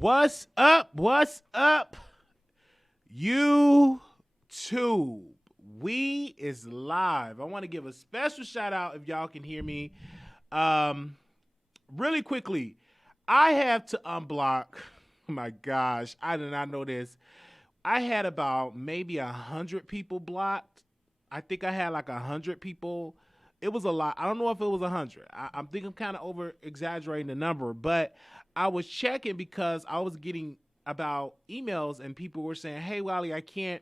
What's up? What's up? YouTube. We is live. I want to give a special shout out if y'all can hear me. Really quickly, I have to unblock. Oh my gosh, I did not know this. I had about maybe 100 people blocked. I think I had like 100 people. It was a lot. I don't know if it was 100. I'm thinking I'm kind of over exaggerating the number, but I was checking because I was getting about emails and people were saying, "Hey, Wiley, I can't,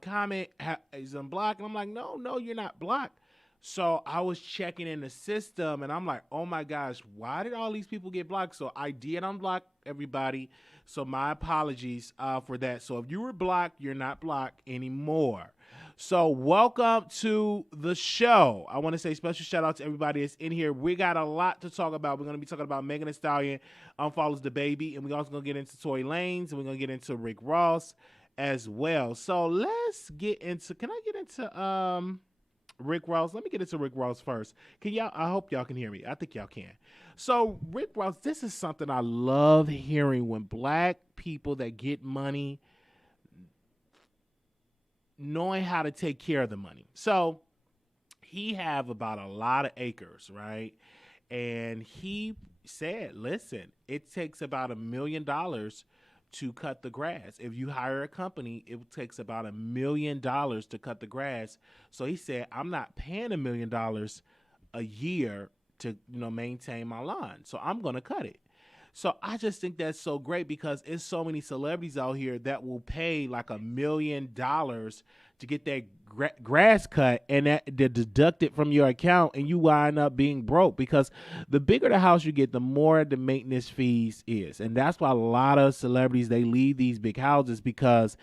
comment is unblocked." And I'm like, no, you're not blocked. So I was checking in the system and I'm like, oh my gosh, why did all these people get blocked? So I did unblock everybody. So my apologies for that. So if you were blocked, you're not blocked anymore. So welcome to the show. I want to say special shout out to everybody that's in here. We got a lot to talk about. We're going to be talking about Meghan Thee Stallion unfollows DaBaby, and we're also going to get into Tory Lanez, and we're going to get into Rick Ross as well. So let's get into, can I get into Rick Ross? Let me get into Rick Ross first. Can y'all, I hope y'all can hear me. I think y'all can. So Rick Ross, this is something I love hearing when black people that get money knowing how to take care of the money. So he have about a lot of acres, right? And he said, listen, it takes about $1 million to cut the grass. If you hire a company, it takes about $1 million to cut the grass. So he said, I'm not paying $1 million a year to, maintain my lawn. So I'm going to cut it. So I just think that's so great because it's so many celebrities out here that will pay like $1 million to get their grass cut and that they deduct it from your account and you wind up being broke because the bigger the house you get, the more the maintenance fees is. And that's why a lot of celebrities, they leave these big houses because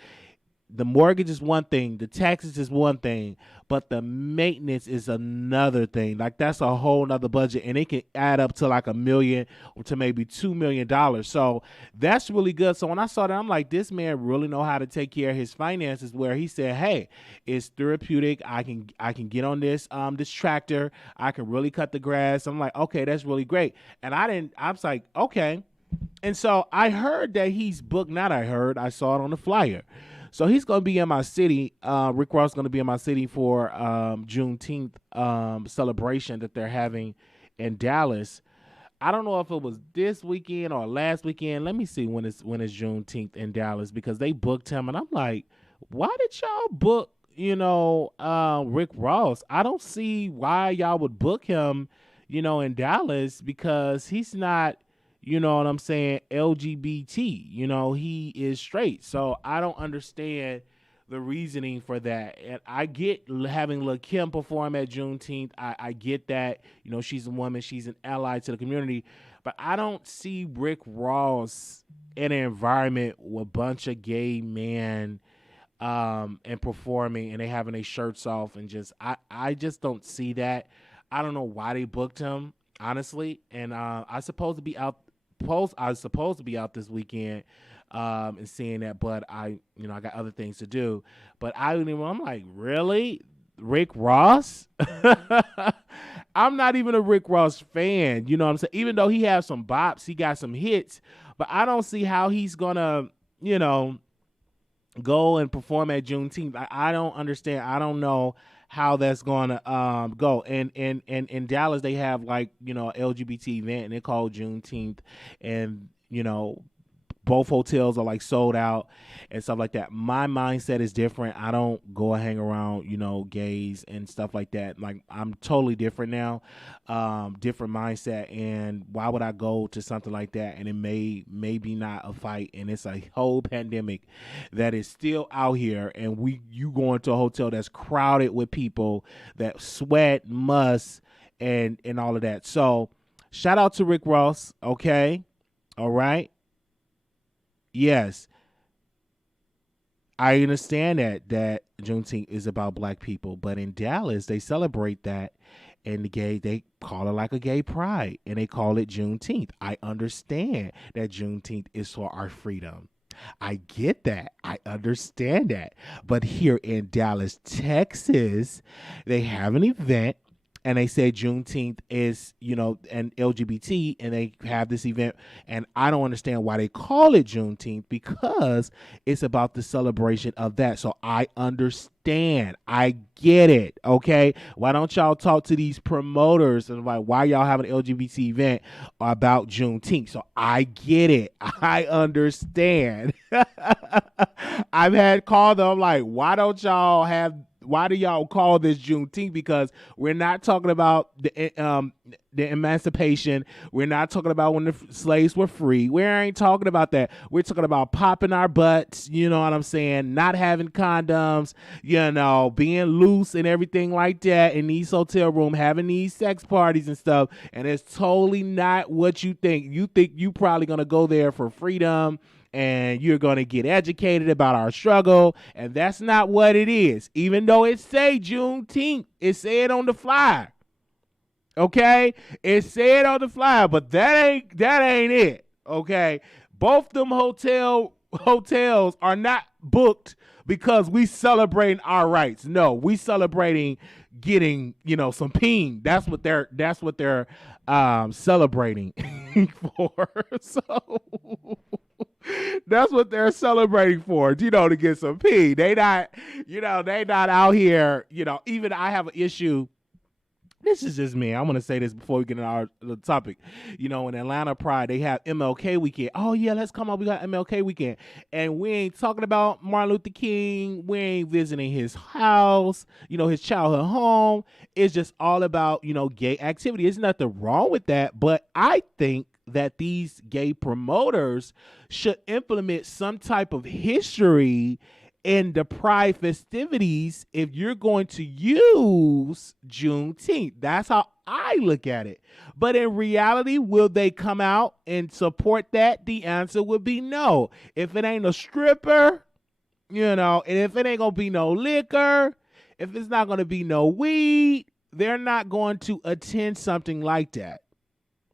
the mortgage is one thing, the taxes is one thing, but the maintenance is another thing. Like that's a whole nother budget, and it can add up to like $1 million or to maybe $2 million. So that's really good. So when I saw that, I'm like, this man really know how to take care of his finances. Where he said, "Hey, it's therapeutic. I can get on this this tractor. I can really cut the grass." I'm like, okay, that's really great. And I was like, okay. And so I heard that he's booked. I saw it on the flyer. So he's going to be in my city. Rick Ross is going to be in my city for Juneteenth celebration that they're having in Dallas. I don't know if it was this weekend or last weekend. Let me see when it's Juneteenth in Dallas because they booked him. And I'm like, why did y'all book, Rick Ross? I don't see why y'all would book him, in Dallas because he's not, you know what I'm saying, LGBT, he is straight. So I don't understand the reasoning for that. And I get having Lil' Kim perform at Juneteenth. I get that, she's a woman, she's an ally to the community. But I don't see Rick Ross in an environment with a bunch of gay men and performing and they having their shirts off and I just don't see that. I don't know why they booked him, honestly. And I was supposed to be out this weekend and seeing that, but I got other things to do. But I'm like, really? Rick Ross? I'm not even a Rick Ross fan, you know what I'm saying? Even though he has some bops, he got some hits, but I don't see how he's gonna, go and perform at Juneteenth. I don't understand. I don't know how that's gonna go. And in Dallas they have like, LGBT event and they call Juneteenth, and both hotels are like sold out and stuff like that. My mindset is different. I don't go and hang around, gays and stuff like that. Like I'm totally different now, different mindset. And why would I go to something like that? And it may be not a fight, and it's a whole pandemic that is still out here. And you go into a hotel that's crowded with people that sweat, must, and all of that. So shout out to Rick Ross. Okay. All right. Yes, I understand that Juneteenth is about black people, but in Dallas they celebrate that, and they call it like a gay pride, and they call it Juneteenth. I understand that Juneteenth is for our freedom. I get that. I understand that. But here in Dallas, Texas, they have an event and they said Juneteenth is, an LGBT, and they have this event. And I don't understand why they call it Juneteenth, because it's about the celebration of that. So I understand. I get it. Okay. Why don't y'all talk to these promoters and like, why y'all have an LGBT event about Juneteenth? So I get it. I understand. I've had called them like, why do y'all call this Juneteenth? Because we're not talking about the emancipation. We're not talking about when the slaves were free. We ain't talking about that. We're talking about popping our butts, you know what I'm saying? Not having condoms, being loose and everything like that in these hotel rooms, having these sex parties and stuff. And it's totally not what you think. You think you probably going to go there for freedom, and you're going to get educated about our struggle. And that's not what it is. Even though it say Juneteenth, it said on the flyer. Okay? It said on the flyer, but that ain't it. Okay? Both them hotels are not booked because we celebrating our rights. No, we celebrating getting, some peen. That's what they're celebrating for. So that's what they're celebrating for, to get some pee. They not out here, even I have an issue. This is just me. I'm going to say this before we get into our topic. In Atlanta Pride, they have MLK weekend. Oh, yeah, let's come on. We got MLK weekend. And we ain't talking about Martin Luther King. We ain't visiting his house, his childhood home. It's just all about, gay activity. There's nothing wrong with that. But I think that these gay promoters should implement some type of history in the Pride festivities if you're going to use Juneteenth. That's how I look at it. But in reality, will they come out and support that? The answer would be no. If it ain't a stripper, and if it ain't going to be no liquor, if it's not going to be no weed, they're not going to attend something like that.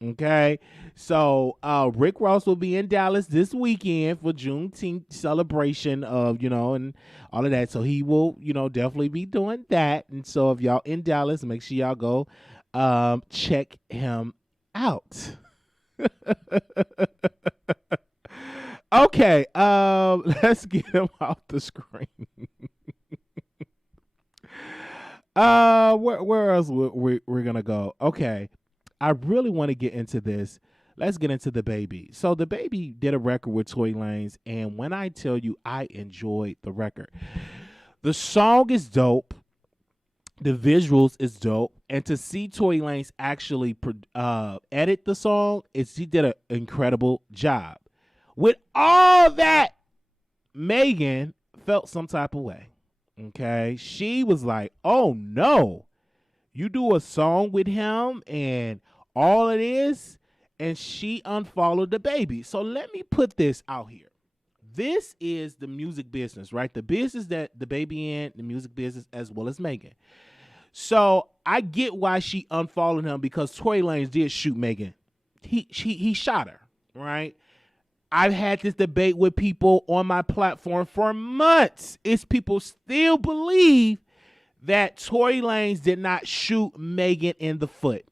Okay, so Rick Ross will be in Dallas this weekend for Juneteenth celebration of, and all of that. So he will, definitely be doing that. And so if y'all in Dallas, make sure y'all go check him out. Okay, let's get him off the screen. Where else we're gonna go? Okay. I really want to get into this. Let's get into DaBaby. So DaBaby did a record with Tory Lanez, and when I tell you I enjoyed the record, the song is dope, the visuals is dope, and to see Tory Lanez actually edit the song, he did an incredible job. With all that, Meghan felt some type of way. Okay, she was like, "Oh no, you do a song with him and all it is," and she unfollowed DaBaby. So let me put this out here. This is the music business, right? The business that DaBaby in, the music business, as well as Meghan. So I get why she unfollowed him, because Tory Lanez did shoot Meghan. He shot her, right? I've had this debate with people on my platform for months. It's people still believe that Tory Lanez did not shoot Meghan in the foot.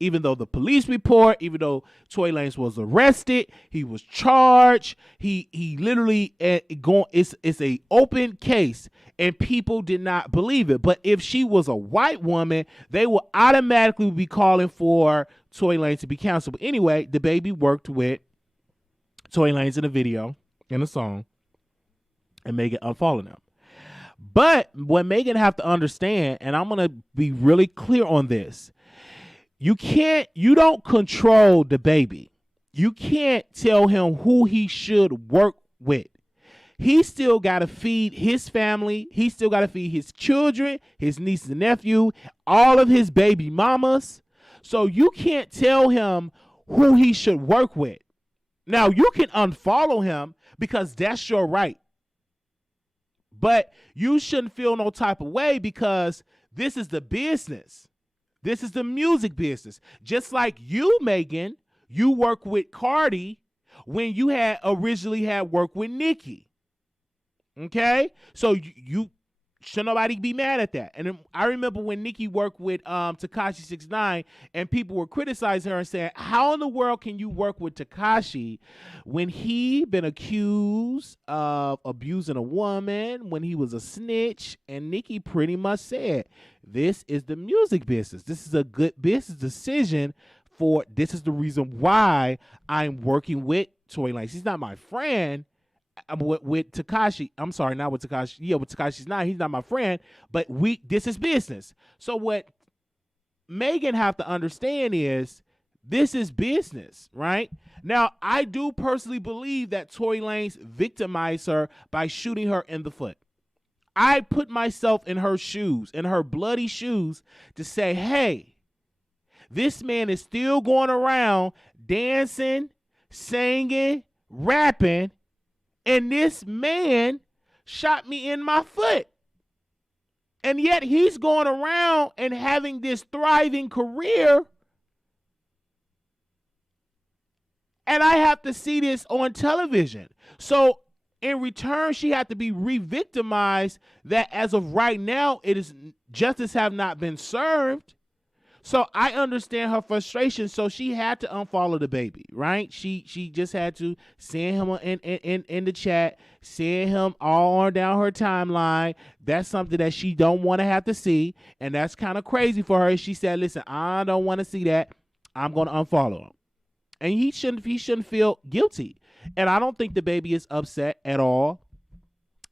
Even though the police report, even though Tory Lanez was arrested, he was charged, he literally it's a open case, and people did not believe it. But if she was a white woman, they will automatically be calling for Tory Lanez to be canceled. But anyway, DaBaby worked with Tory Lanez in a video, in a song, and Meghan unfollowed him. But what Meghan have to understand, and I'm going to be really clear on this, you don't control DaBaby. You can't tell him who he should work with. He still got to feed his family. He still got to feed his children, his niece and nephew, all of his baby mamas. So you can't tell him who he should work with. Now, you can unfollow him because that's your right. But you shouldn't feel no type of way, because this is the business. This is the music business. Just like you, Meghan, you work with Cardi when you had originally had work with Nicki. Okay? So Should nobody be mad at that? And I remember when Nicki worked with Tekashi 6ix9ine and people were criticizing her and saying, how in the world can you work with Tekashi when he been accused of abusing a woman, when he was a snitch? And Nicki pretty much said, this is the music business. This is a good business decision this is the reason why I'm working with Tory Lanez. He's not my friend. With Tekashi, I'm sorry, not with Tekashi. Yeah, with Tekashi's not. He's not my friend. But this is business. So what Meghan have to understand is this is business, right? Now, I do personally believe that Tory Lanez victimized her by shooting her in the foot. I put myself in her shoes, in her bloody shoes, to say, hey, this man is still going around dancing, singing, rapping, and this man shot me in my foot. And yet he's going around and having this thriving career. And I have to see this on television. So in return, she had to be re-victimized that as of right now, justice have not been served. So I understand her frustration. So she had to unfollow DaBaby, right? She just had to send him in the chat, send him all on down her timeline. That's something that she don't want to have to see, and that's kind of crazy for her. She said, "Listen, I don't want to see that. I'm going to unfollow him," and he shouldn't feel guilty. And I don't think DaBaby is upset at all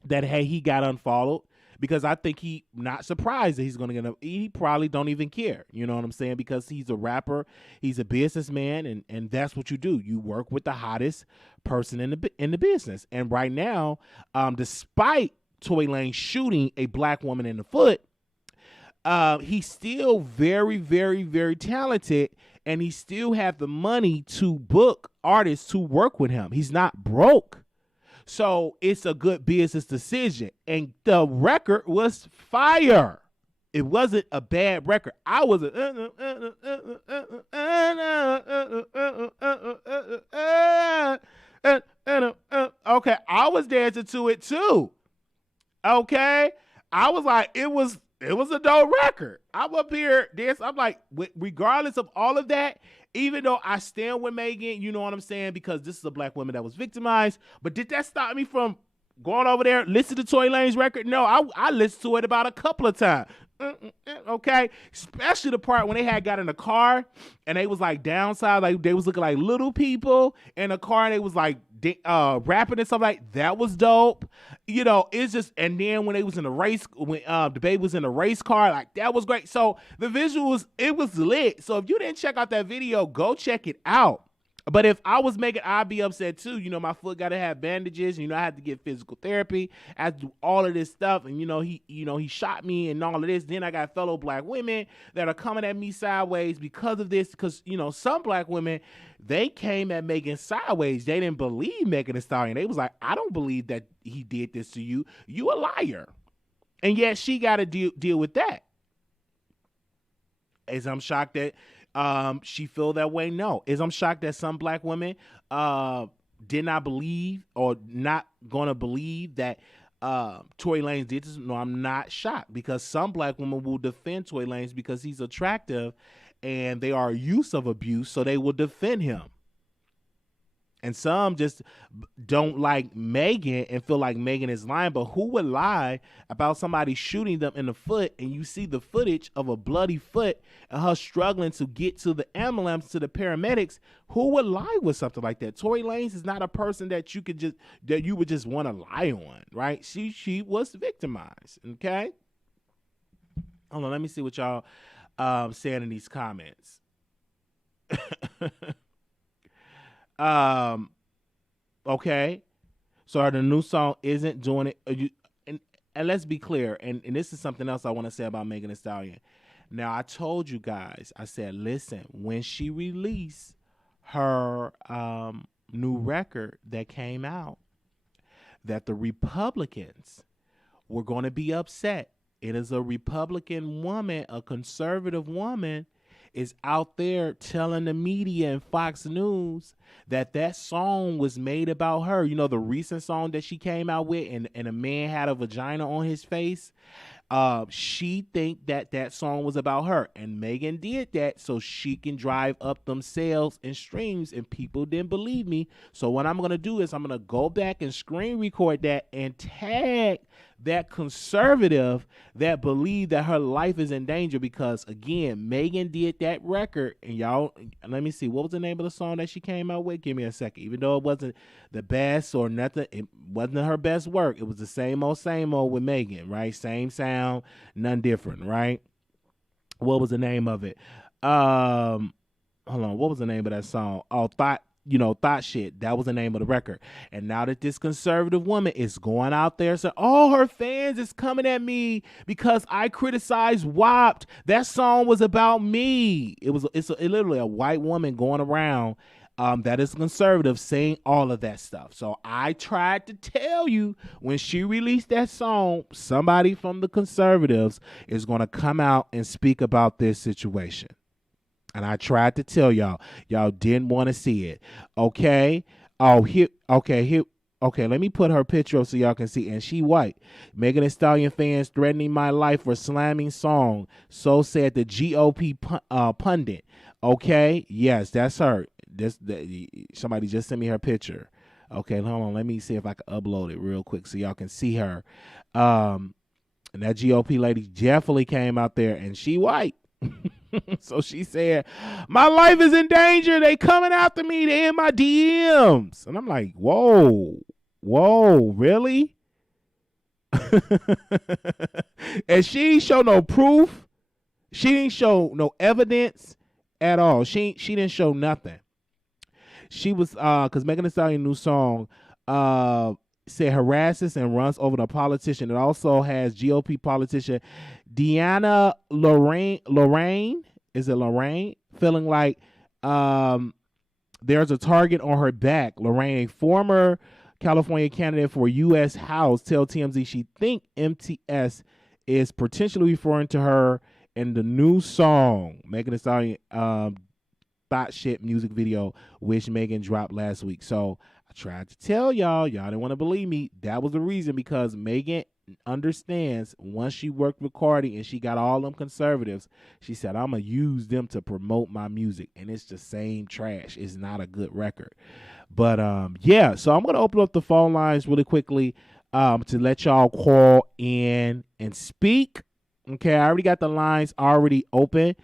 that he got unfollowed. Because I think he not surprised that he's going to he probably don't even care. You know what I'm saying? Because he's a rapper, he's a businessman, and that's what you do. You work with the hottest person in the business. And right now, despite Tory Lanez shooting a black woman in the foot, he's still very, very, very talented, and he still have the money to book artists to work with him. He's not broke. So it's a good business decision. And the record was fire. It wasn't a bad record. I was okay. I was dancing to it too. Okay. I was like, it was a dope record. I'm up here dancing. I'm like, regardless of all of that, even though I stand with Meghan, you know what I'm saying? Because this is a black woman that was victimized. But did that stop me from going over there, listen to Tory Lanez record? No, I listened to it about a couple of times. Okay? Especially the part when they got in the car and they was like downside, like they was looking like little people in the car and they was like rapping and stuff like that was dope. You know, it's just, and then when they was in the race, when DaBaby was in the race car, like that was great. So the visuals, it was lit. So if you didn't check out that video, go check it out. But if I was Meghan, I'd be upset too. You know, my foot got to have bandages. You know, I had to get physical therapy. I had to do all of this stuff. And, he shot me and all of this. Then I got fellow black women that are coming at me sideways because of this. Because, some black women, they came at Meghan sideways. They didn't believe Megan Thee Stallion. They was like, I don't believe that he did this to you. You a liar. And yet she got to deal with that. As I'm shocked that she feel that way? No. I'm shocked that some black women did not believe or not gonna believe that Tory Lanez did this. No, I'm not shocked because some black women will defend Tory Lanez because he's attractive and they are use of abuse, so they will defend him. And some just don't like Meghan and feel like Meghan is lying. But who would lie about somebody shooting them in the foot and you see the footage of a bloody foot and her struggling to get to the ambulance, to the paramedics? Who would lie with something like that? Tory Lanez is not a person that you would just want to lie on, right? She was victimized, okay? Hold on, let me see what y'all saying in these comments. Okay. So the new song isn't doing it. And let's be clear. And this is something else I want to say about Megan Thee Stallion. Now, I told you guys, I said, listen, when she released her new record that came out, that the Republicans were going to be upset. It is a Republican woman, a conservative woman, is out there telling the media and Fox News that that song was made about her. You know, the recent song that she came out with, and a man had a vagina on his face. She think that that song was about her, and Meghan did that so she can drive up them sales and streams, and people didn't believe me. So what I'm gonna do is I'm gonna go back and screen record that and tag that conservative that believed that her life is in danger, because again, Meghan did that record. And y'all, let me see, what was the name of the song that she came out with? Give me a second. Even though it wasn't the best or nothing, it wasn't her best work. It was the same old with Meghan, right? Same sound, none different, right? What was the name of it? Hold on, what was the name of that song? Oh, Thought Shit. That was the name of the record. And now that this conservative woman is going out there saying, all her fans is coming at me because I criticized WAPT. That song was about me. It's literally a white woman going around that is conservative saying all of that stuff. So I tried to tell you, when she released that song, somebody from the conservatives is going to come out and speak about this situation. And I tried to tell y'all. Y'all didn't want to see it. Okay. Okay, let me put her picture up so y'all can see. And she white. Megan Thee Stallion fans threatening my life for slamming song. So said the GOP pundit. Okay. Yes, that's her. Somebody just sent me her picture. Okay, hold on. Let me see if I can upload it real quick so y'all can see her. And that GOP lady definitely came out there, and she white. So she said, my life is in danger. They coming after me. They in my DMs. And I'm like, whoa, really? And she ain't show no proof. She didn't show no evidence at all. She didn't show nothing. She was, because Megan Thee Stallion new song said harasses and runs over the politician. It also has GOP politician Deanna Lorraine, is it Lorraine? Feeling like there's a target on her back. Lorraine, a former California candidate for U.S. House, tell TMZ she think MTS is potentially referring to her in the new song, Megan Thee Stallion Thought Shit music video, which Meghan dropped last week. So I tried to tell y'all didn't want to believe me. That was the reason, because Meghan understands once she worked with Cardi and she got all them conservatives, she said, I'm going to use them to promote my music. And it's the same trash. It's not a good record. But yeah, so I'm going to open up the phone lines really quickly to let y'all call in and speak. Okay, I already got the lines already open.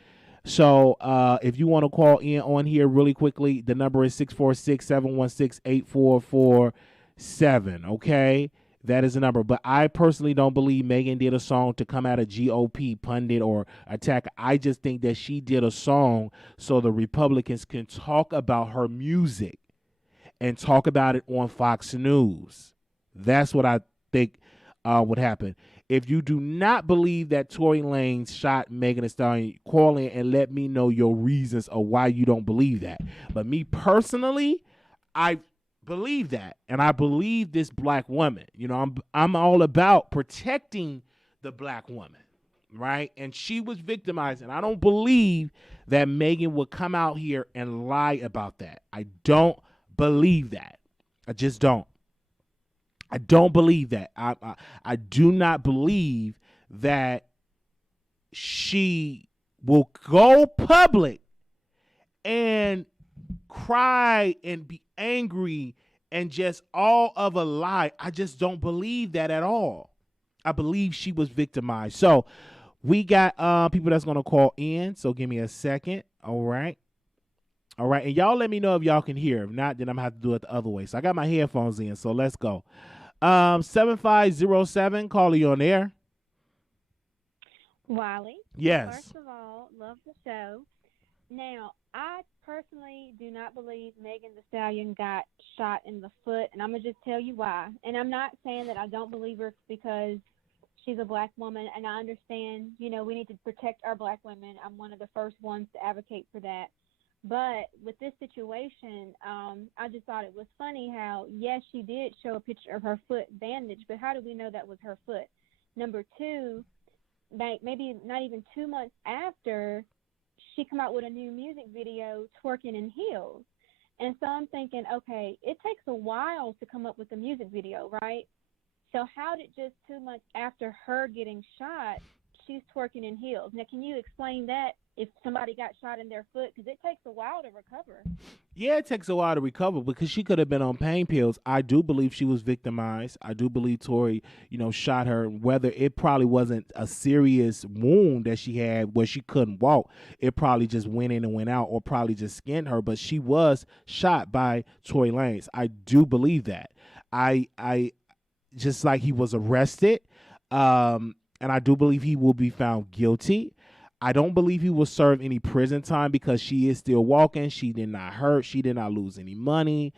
So if you want to call in on here really quickly, the number is 646-716-8447. Okay, that is the number. But I personally don't believe Meghan did a song to come out of GOP pundit or attack. I just think that she did a song so the Republicans can talk about her music and talk about it on Fox News. That's what I think would happen. If you do not believe that Tory Lanez shot Megan Thee Stallion, call in and let me know your reasons of why you don't believe that. But me personally, I believe that, and I believe this black woman. You know, I'm all about protecting the black woman, right? And she was victimized, and I don't believe that Meghan would come out here and lie about that. I don't believe that. I just don't. I don't believe that. I do not believe that she will go public and cry and be angry and just all of a lie. I just don't believe that at all. I believe she was victimized. So we got people that's going to call in. So give me a second. All right. And y'all let me know if y'all can hear. If not, then I'm going to have to do it the other way. So I got my headphones in. So let's go. 7507, call you on air. Wiley. Yes. First of all, love the show. Now, I personally do not believe Megan Thee Stallion got shot in the foot, and I'm going to just tell you why. And I'm not saying that I don't believe her because she's a black woman, and I understand, you know, we need to protect our black women. I'm one of the first ones to advocate for that. But with this situation, I just thought it was funny how, yes, she did show a picture of her foot bandaged, but how do we know that was her foot? Number two, maybe not even 2 months after, she come out with a new music video twerking in heels. And so I'm thinking, okay, it takes a while to come up with a music video, right? So how did just 2 months after her getting shot, she's twerking in heels? Now, can you explain that if somebody got shot in their foot? Because it takes a while to recover. Yeah, it takes a while to recover because she could have been on pain pills. I do believe she was victimized. I do believe Tory, shot her. Whether it probably wasn't a serious wound that she had where she couldn't walk, it probably just went in and went out, or probably just skinned her. But she was shot by Tory Lanez. I do believe that. I just like he was arrested, and I do believe he will be found guilty. I don't believe he will serve any prison time because she is still walking. She did not hurt. She did not lose any money.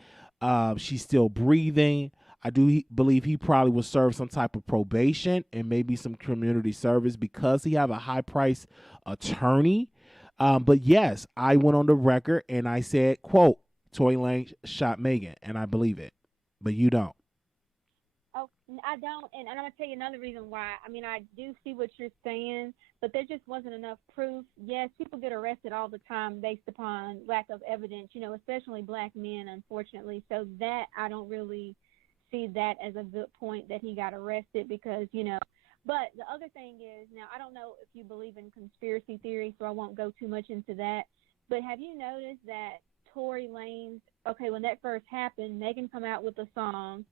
She's still breathing. I do believe he probably will serve some type of probation and maybe some community service because he have a high-priced attorney. But yes, I went on the record and I said, quote, Tory Lanez shot Meghan, and I believe it. But you don't. Oh, I don't, and I'm going to tell you another reason why. I mean, I do see what you're saying, but there just wasn't enough proof. Yes, people get arrested all the time based upon lack of evidence, especially black men, unfortunately. So that, I don't really see that as a good point that he got arrested because, But the other thing is, now, I don't know if you believe in conspiracy theory, so I won't go too much into that, but have you noticed that Tory Lanez, okay, when that first happened, Meghan come out with a song,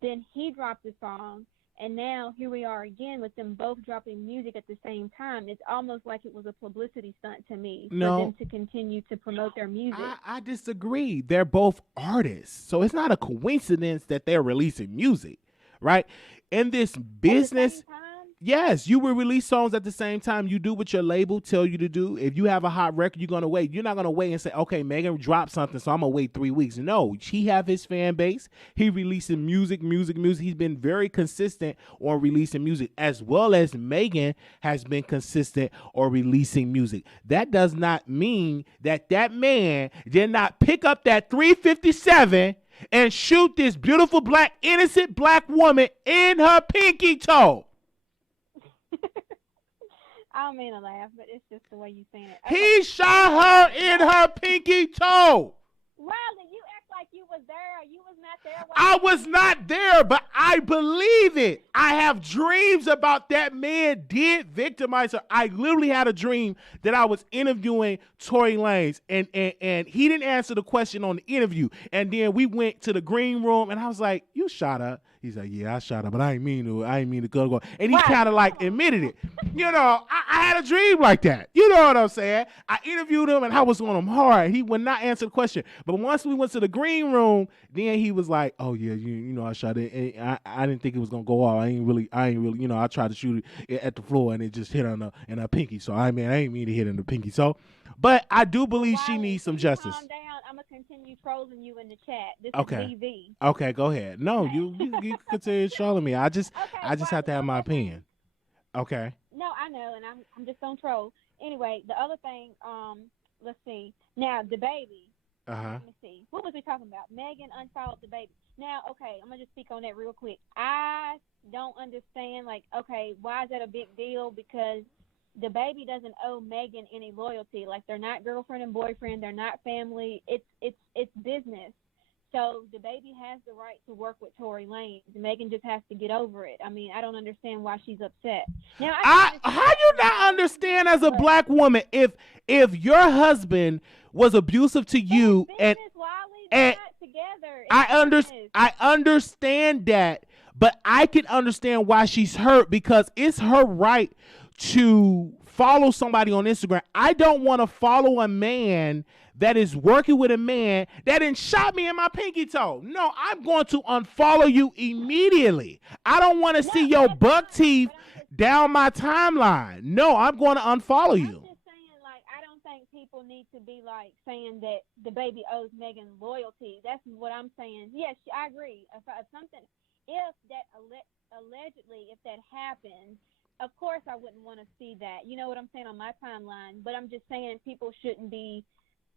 then he dropped the song, and now here we are again with them both dropping music at the same time. It's almost like it was a publicity stunt to me for them to continue to promote their music. I disagree. They're both artists, so it's not a coincidence that they're releasing music, right? In this business, yes, you will release songs at the same time. You do what your label tell you to do. If you have a hot record, you're going to wait. You're not going to wait and say, okay, Meghan dropped something, so I'm going to wait 3 weeks. No, he have his fan base. He releasing music. He's been very consistent on releasing music, as well as Meghan has been consistent on releasing music. That does not mean that man did not pick up that 357 and shoot this beautiful innocent black woman in her pinky toe. I don't mean to laugh, but it's just the way you saying it. Okay. He shot her in her pinky toe. Riley, you act like you was there. You was not there. I was not there, but I believe it. I have dreams about that man did victimize her. I literally had a dream that I was interviewing Tory Lanez, and he didn't answer the question on the interview. And then we went to the green room, and I was like, you shot her? He's like, yeah, I shot her, but I ain't mean to go. And he kind of like admitted it. I had a dream like that. You know what I'm saying? I interviewed him and I was on him hard. He would not answer the question. But once we went to the green room, then he was like, oh yeah, I shot it. And I didn't think it was gonna go off. I ain't really, I tried to shoot it at the floor and it just hit on in her pinky. So I ain't mean to hit in the pinky. So, but I do believe she needs some justice. Calm down. I'm gonna continue trolling you in the chat. This okay. is DV. Okay, go ahead. No, you continue trolling me. I just have to have my opinion. Okay. No, I know, and I'm just on troll. Anyway, the other thing, let's see. Now, DaBaby. Let me see. What was we talking about? Meghan unfollowed DaBaby. Now, okay, I'm gonna just speak on that real quick. I don't understand. Like, okay, why is that a big deal? Because DaBaby doesn't owe Meghan any loyalty. Like, they're not girlfriend and boyfriend. They're not family. It's business. So DaBaby has the right to work with Tory Lanez. Meghan just has to get over it. I mean, I don't understand why she's upset. Now, how you not understand as a black woman if your husband was abusive to you and together. I understand that, but I can understand why she's hurt because it's her right to follow somebody on Instagram. I don't want to follow a man that is working with a man that done shot me in my pinky toe. No, I'm going to unfollow you immediately. I don't want to see your buck teeth down my timeline. No, I'm going to unfollow you. I'm just saying, like, I don't think people need to be, like, saying that DaBaby owes Meghan loyalty. That's what I'm saying. Yes, I agree. If that allegedly, if that happened, of course I wouldn't want to see that. You know what I'm saying, on my timeline. But I'm just saying people shouldn't be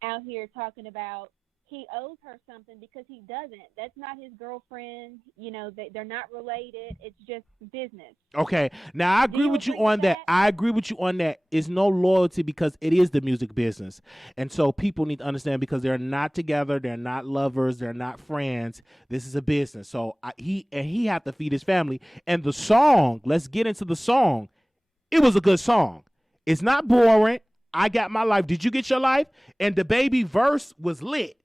out here talking about he owes her something because he doesn't. That's not his girlfriend. You know, they're not related. It's just business. Okay. Now I Do agree you with you agree with on that. that? I agree with you on that. It's no loyalty because it is the music business. And so people need to understand because they're not together, they're not lovers, they're not friends. This is a business. So he had to feed his family. And the song, let's get into the song. It was a good song. It's not boring. I got my life. Did you get your life? And DaBaby verse was lit.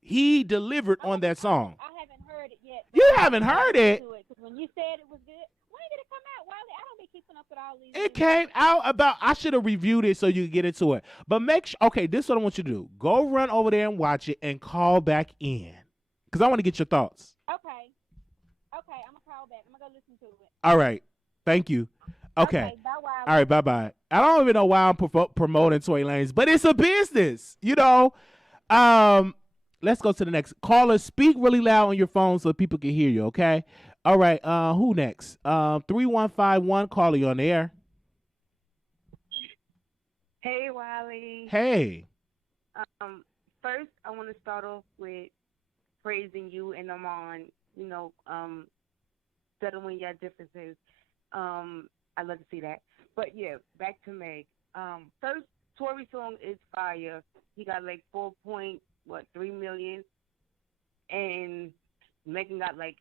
He delivered on that song. I haven't heard it yet. You haven't heard it? Because when you said it was good, when did it come out, Wiley? I don't be keeping up with all these It things. came out about, I should have reviewed it so you could get into it. But make sure, okay, this is what I want you to do. Go run over there and watch it and call back in. Because I want to get your thoughts. Okay, I'm going to call back. I'm going to go listen to it. All right. Thank you. Okay. Bye, Wiley. All right, bye-bye. I don't even know why I'm promoting Tory Lanez, but it's a business, you know. Let's go to the next caller. Speak really loud on your phone so people can hear you, okay? All right, who next? 3151, caller, you on the air. Hey, Wiley. Hey. First, I want to start off with praising you and Amon, settling your differences. I love to see that. But, yeah, back to Meg. First, Tory song is fire. He got like 4.3 million, and Meghan got like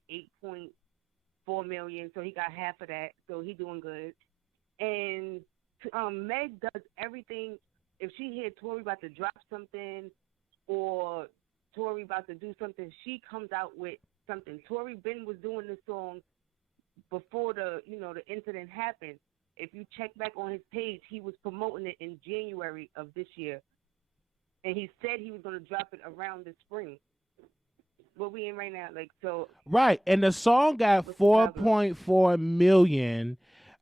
8.4 million, so he got half of that, so he doing good. And Meg does everything. If she hear Tory about to drop something or Tory about to do something, she comes out with something. Tory Ben was doing this song before the incident happened. If you check back on his page, he was promoting it in January of this year. And he said he was going to drop it around the spring. What we in right now, Right, and the song got 4.4 million,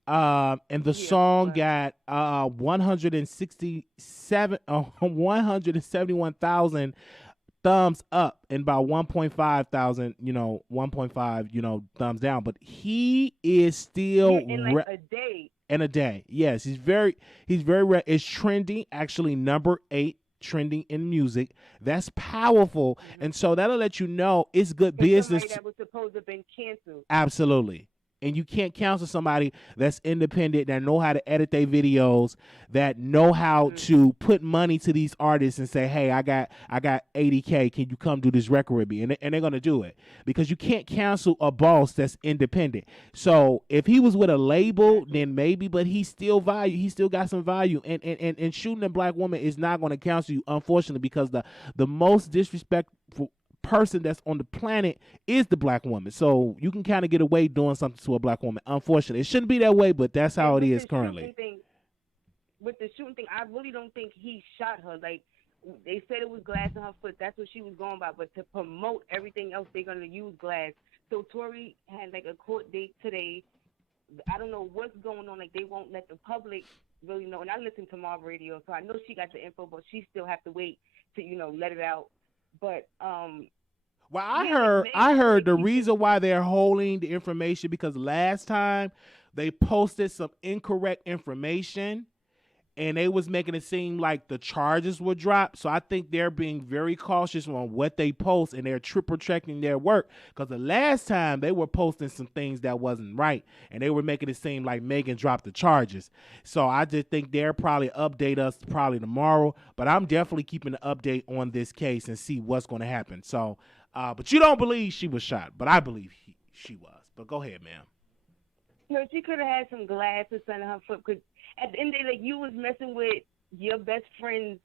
and the song got 171,000 thumbs up and about 1.5 thousand, 1.5, thumbs down. But he is still in like a day. In a day, yes, he's very it's trending. Actually, number 8. Trending in music. That's powerful. And so that'll let you know it's good business. Somebody that was supposed to have been canceled. Absolutely. And you can't cancel somebody that's independent, that know how to edit their videos, that know how to put money to these artists and say, hey, I got $80K. Can you come do this record with me? And they're going to do it because you can't cancel a boss that's independent. So if he was with a label, then maybe, but he still got some value. And shooting a black woman is not going to cancel you, unfortunately, because the most disrespectful person that's on the planet is the black woman. So you can kind of get away doing something to a black woman. Unfortunately, it shouldn't be that way, but that's how it is currently. With the shooting thing, I really don't think he shot her. Like, they said it was glass in her foot. That's what she was going by. But to promote everything else, they're going to use glass. So Tory had like a court date today. I don't know what's going on. Like, they won't let the public really know. And I listen to Mob Radio, so I know she got the info, but she still have to wait to, let it out. But well, I heard the reason why they're holding the information because last time they posted some incorrect information and they was making it seem like the charges were dropped. So I think they're being very cautious on what they post and they're triple checking their work because the last time they were posting some things that wasn't right and they were making it seem like Meghan dropped the charges. So I just think they'll probably update us probably tomorrow, but I'm definitely keeping an update on this case and see what's going to happen. So, but you don't believe she was shot, but I believe she was. But go ahead, ma'am. No, she could have had some glass or something in her foot. Cause at the end of the day, like, you was messing with your best friends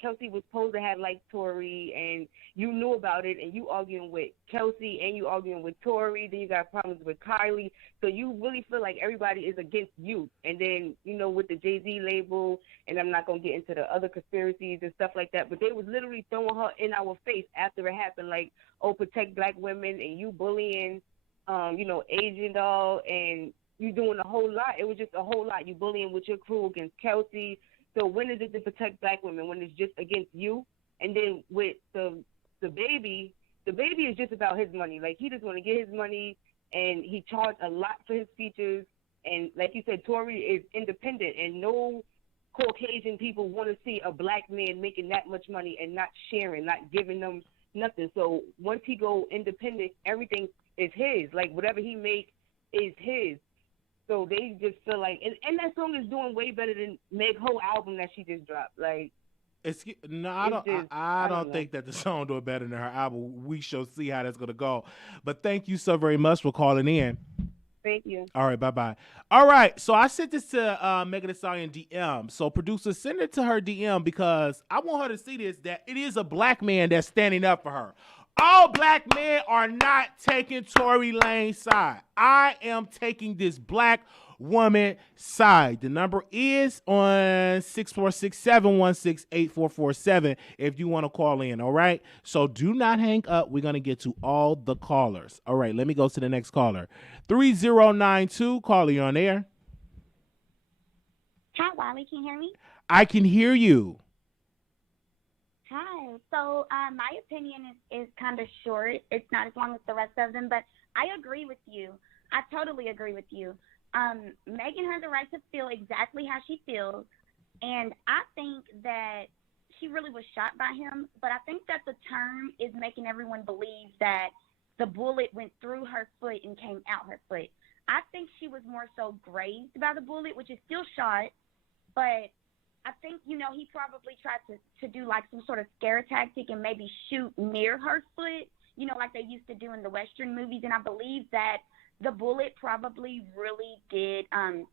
Kelsey was supposed to have liked Tory, and you knew about it, and you arguing with Kelsey, and you arguing with Tory, then you got problems with Kylie. So you really feel like everybody is against you. And then, with the Jay-Z label, and I'm not going to get into the other conspiracies and stuff like that, but they was literally throwing her in our face after it happened, like, oh, protect black women, and you bullying Asian doll, and you doing a whole lot. It was just a whole lot. You bullying with your crew against Kelsey. So when is it to protect black women? When it's just against you? And then with the baby is just about his money. Like, he just want to get his money, and he charged a lot for his features. And like you said, Tory is independent, and no Caucasian people want to see a black man making that much money and not sharing, not giving them nothing. So once he go independent, everything is his. Like whatever he make is his. So they just feel like, and that song is doing way better than Meg whole album that she just dropped. Like, no, I don't. just, I don't think that the song doing better than her album. We shall see how that's gonna go. But thank you so very much for calling in. Thank you. All right, bye-bye. All right, so I sent this to Meghan Thee Stallion DM. So producer, send it to her DM because I want her to see this, that it is a black man that's standing up for her. All black men are not taking Tory Lanez's side. I am taking this black woman side. The number is on 646-716-8447 if you want to call in, all right? So do not hang up. We're going to get to all the callers. All right, let me go to the next caller. 3092, caller, you on air. Hi, Wiley. Can you hear me? I can hear you. Hi. So my opinion is kind of short. It's not as long as the rest of them, but I agree with you. I totally agree with you. Meghan has a right to feel exactly how she feels, and I think that she really was shot by him, but I think that the term is making everyone believe that the bullet went through her foot and came out her foot. I think she was more so grazed by the bullet, which is still shot, but I think, he probably tried to do like some sort of scare tactic and maybe shoot near her foot, like they used to do in the Western movies. And I believe that the bullet probably really did, cause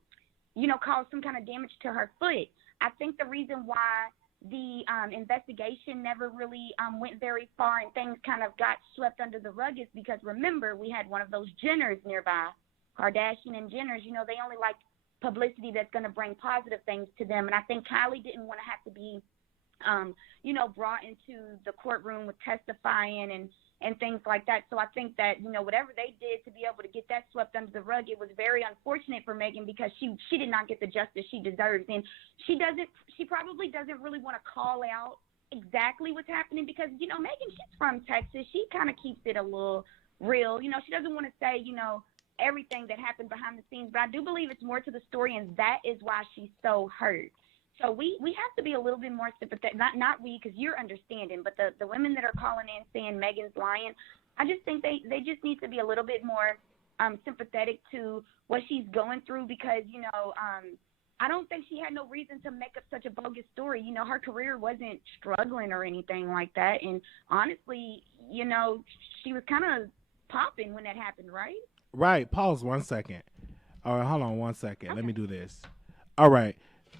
some kind of damage to her foot. I think the reason why the investigation never really went very far and things kind of got swept under the rug is because, remember, we had one of those Jenners nearby, Kardashian and Jenners. They only like publicity that's going to bring positive things to them. And I think Kylie didn't want to have to be, brought into the courtroom with testifying and things like that. So I think that, whatever they did to be able to get that swept under the rug, it was very unfortunate for Meghan because she did not get the justice she deserves. And she probably doesn't really want to call out exactly what's happening because, Meghan, she's from Texas. She kind of keeps it a little real. She doesn't want to say, everything that happened behind the scenes, but I do believe it's more to the story, and that is why she's so hurt. So we have to be a little bit more sympathetic, not we, because you're understanding, but the women that are calling in saying Meghan's lying, I just think they just need to be a little bit more sympathetic to what she's going through because, I don't think she had no reason to make up such a bogus story. Her career wasn't struggling or anything like that, and honestly, she was kind of popping when that happened, right? Right. Pause 1 second. All right. Hold on 1 second. Okay. Let me do this. All right.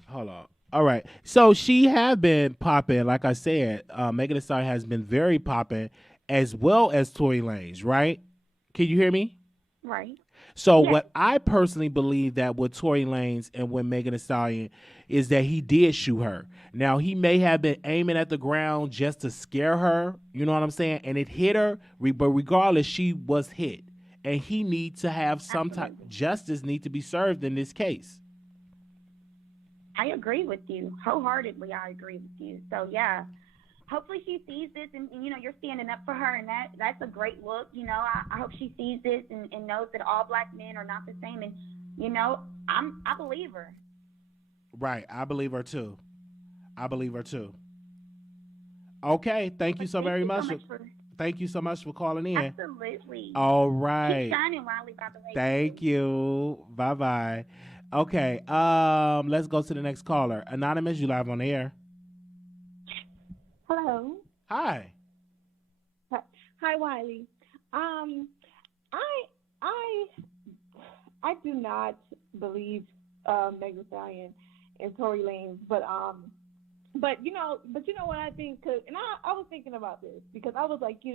Hold on. All right. So she have been popping. Like I said, Meghan Thee Stallion has been very popping as well as Tory Lanez. Right? Can you hear me? Right. So Yeah. what I personally believe that with Tory Lanez and with Meghan Thee Stallion is that he did shoot her. Now, he may have been aiming at the ground just to scare her. You know what I'm saying? And it hit her. But regardless, she was hit. And he needs to have some type justice need to be served in this case. I agree with you. Wholeheartedly, I agree with you. So, yeah, hopefully she sees this and you're standing up for her, and that's a great look. I hope she sees this and knows that all black men are not the same. And, I believe her. Right. I believe her, too. Okay. Thank you so very much. Thank you so much for calling in. Absolutely. All right. Keep shining, Wiley, by the way. Thank you. Bye-bye. Okay. Let's go to the next caller. Anonymous, you live on the air. Hello. Hi. Hi, Wiley. I do not believe Meghan Thee Stallion and Tory Lanez, but you know what I think? And I was thinking about this because I was like, in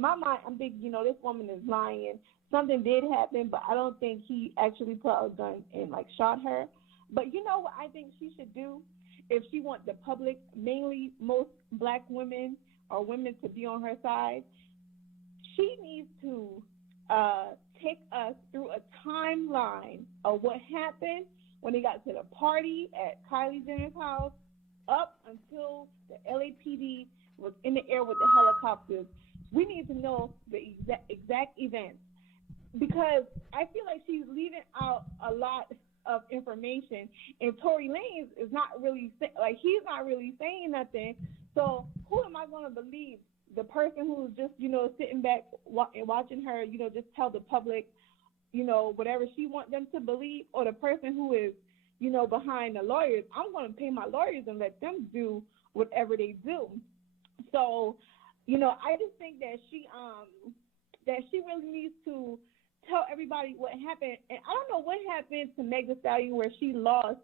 my mind, I'm thinking, this woman is lying. Something did happen, but I don't think he actually put a gun and shot her. But you know what I think she should do if she wants the public, mainly most black women or women, to be on her side? She needs to take us through a timeline of what happened when they got to the party at Kylie Jenner's house, up until the LAPD was in the air with the helicopters. We need to know the exact events because I feel like she's leaving out a lot of information, and Tory Lanez is not really he's not really saying nothing. So who am I going to believe? The person who's just sitting back watching her just tell the public whatever she wants them to believe, or the person who is behind the lawyers? I'm going to pay my lawyers and let them do whatever they do. So I just think that she really needs to tell everybody what happened. And I don't know what happened to Meg Thee Stallion where she lost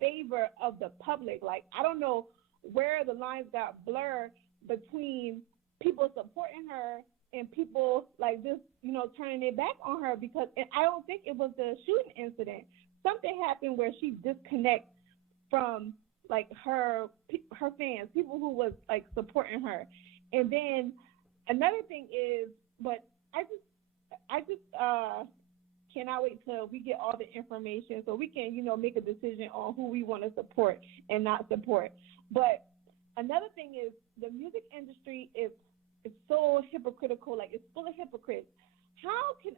favor of the public. I don't know where the lines got blurred between people supporting her and people just turning their back on her, because I don't think it was the shooting incident. Something happened where she disconnected from her fans, people who was supporting her. And then another thing is, but I just cannot wait till we get all the information so we can make a decision on who we want to support and not support. But another thing is, the music industry is so hypocritical. It's full of hypocrites. How can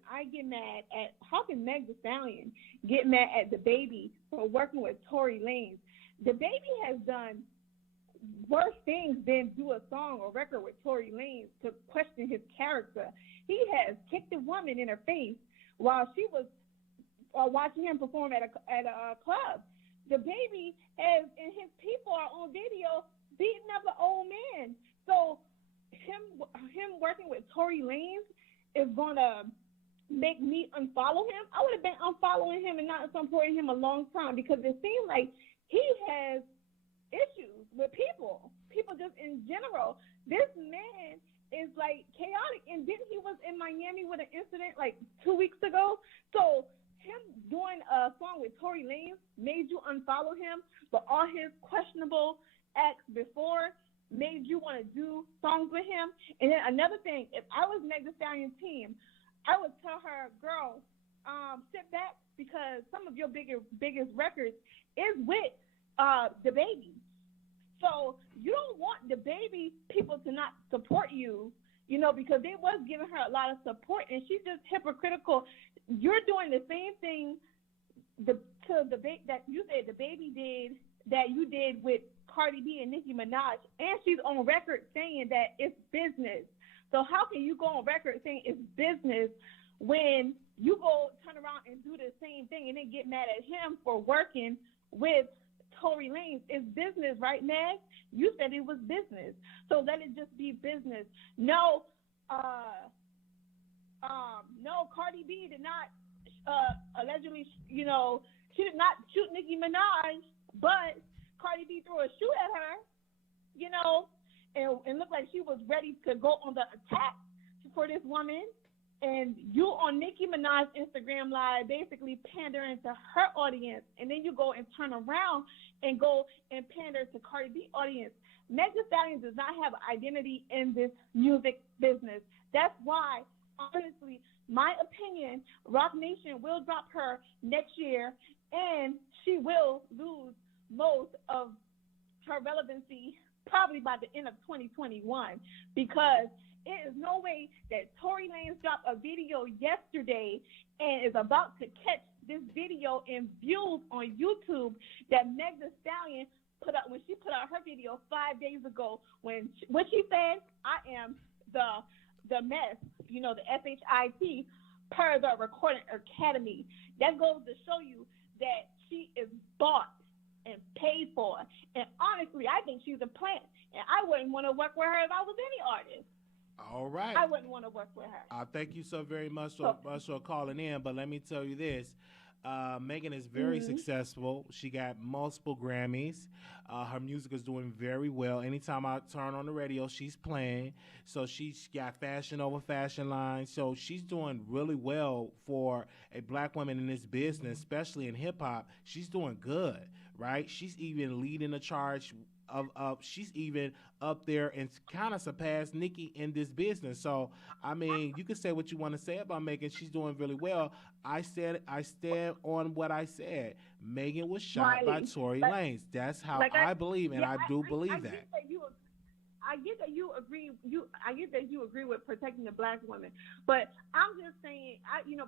Meg Thee Stallion get mad at DaBaby for working with Tory Lanez? DaBaby has done worse things than do a song or record with Tory Lanez to question his character. He has kicked a woman in her face while she was watching him perform at a club. DaBaby and his people are on video beating up an old man. So him working with Tory Lanez is gonna make me unfollow him. I would have been unfollowing him and not supporting him a long time, because it seems like he has issues with people just in general. This man is chaotic, and then he was in Miami with an incident 2 weeks ago. So him doing a song with Tory Lanez made you unfollow him, but all his questionable acts before made you want to do songs with him. And then another thing, if I was Meg Thee Stallion's team, I would tell her, girl, sit back, because some of your biggest records is with DaBaby. So you don't want DaBaby people to not support you, because they was giving her a lot of support, and she's just hypocritical. You're doing the same thing that you said DaBaby did, that you did with Cardi B and Nicki Minaj, and she's on record saying that it's business. So how can you go on record saying it's business when you go turn around and do the same thing and then get mad at him for working with Tory Lanez? It's business, right, Meg? You said it was business. So let it just be business. No, Cardi B did not allegedly, she did not shoot Nicki Minaj, but Cardi B threw a shoe at her, and looked like she was ready to go on the attack for this woman. And you on Nicki Minaj's Instagram Live basically pandering to her audience, and then you go and turn around and go and pander to Cardi B audience. Meg Thee Stallion does not have identity in this music business. That's why, honestly, my opinion, Roc Nation will drop her next year, and she will lose most of her relevancy probably by the end of 2021, because it is no way that Tory Lanez dropped a video yesterday and is about to catch this video in views on YouTube that Meg Thee Stallion put up when she put out her video 5 days ago. What she said, I am the mess, the SHIT, per the Recording Academy. That goes to show you that she is bought and paid for. And honestly, I think she's a plant, and I wouldn't want to work with her if I was any artist. All right. I wouldn't want to work with her. Thank you so very much for calling in. But let me tell you this. Meghan is very successful. She got multiple Grammys. Her music is doing very well. Anytime I turn on the radio, she's playing. So she's got fashion over fashion line. So she's doing really well for a black woman in this business, especially in hip hop. She's doing good, right? She's even leading the charge of she's even up there and kind of surpassed Nicki in this business. So I mean, you can say what you want to say about Meghan. She's doing really well. I stand on what I said. Meghan was shot by Tory Lanez. That's how I believe, and I do believe that. get that you agree. I get that you agree with protecting the black women, but I'm just saying,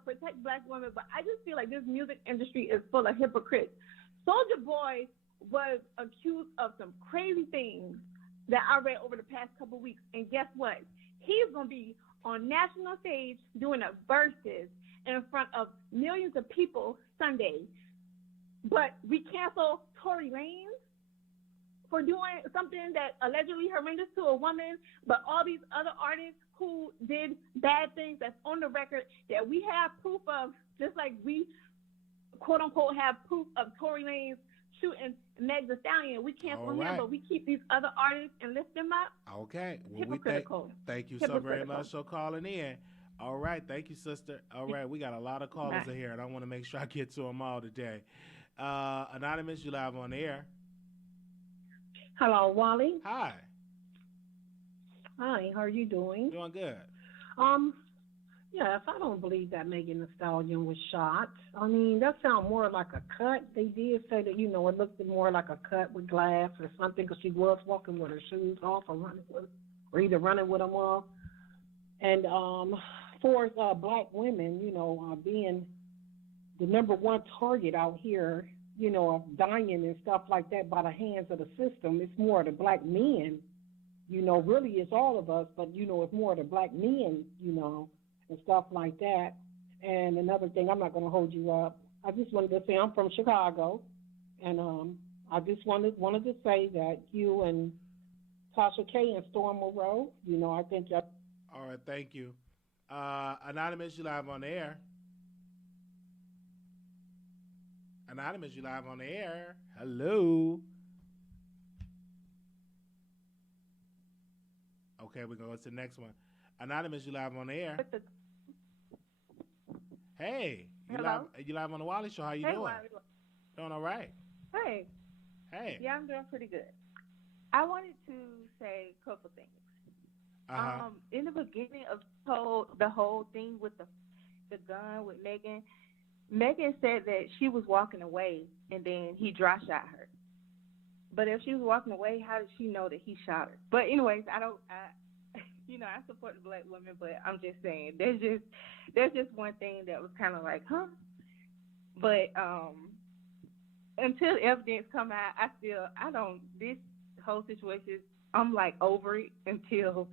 protect black women. But I just feel like this music industry is full of hypocrites. Soulja Boy was accused of some crazy things that I read over the past couple of weeks, and guess what? He's gonna be on national stage doing a verses in front of millions of people Sunday. But we cancel Tory Lanez for doing something that allegedly horrendous to a woman, but all these other artists who did bad things that's on the record that we have proof of, just like we quote unquote have proof of Tory Lanez shooting Meg Thee Stallion. We cancel him, but we keep these other artists and lift them up. Okay. Well, hypocritical. Thank you so very much for calling in. All right. Thank you, sister. All right. We got a lot of callers in here, and I want to make sure I get to them all today. Anonymous, you live on the air. Hello, Wally. Hi. Hi, how are you doing? Doing good. Yes, I don't believe that Megan Thee Stallion was shot. I mean, that sounds more like a cut. They did say that, it looked more like a cut with glass or something, because she was walking with her shoes off or either running with them off. And for black women, being the number one target out here, of dying and stuff like that by the hands of the system, it's more the black men, really it's all of us, but, it's more the black men, and stuff like that. And another thing, I'm not going to hold you up. I just wanted to say I'm from Chicago, and I just wanted to say that you and Tasha K and Storm Monroe, I think y'all. All right, thank you. Anonymous, you live on the air. Anonymous, you live on the air. Hello. Okay, we're going to go to the next one. Anonymous, you live on the air. Hey, you live on the Wiley Show. How you doing? Wiley. Doing all right. Hey. Hey. Yeah, I'm doing pretty good. I wanted to say a couple things. In the beginning of the whole thing with the gun with Meghan said that she was walking away and then he dry shot her. But if she was walking away, how did she know that he shot her? But anyways, I support the black women, but I'm just saying there's just one thing that was kind of like, huh? But until evidence come out, this whole situation, I'm like over it until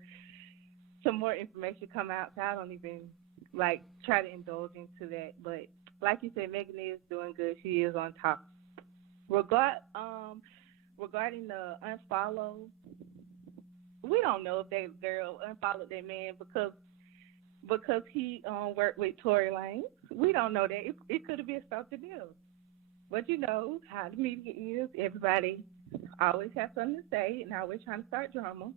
some more information come out. So I don't even like try to indulge into that. But like you said, Meghan is doing good. She is on top. Regarding the unfollow, we don't know if that girl unfollowed that man because he worked with Tory Lanez. We don't know that. It could have been something else. But how the media is. Everybody always has something to say and always trying to start drama.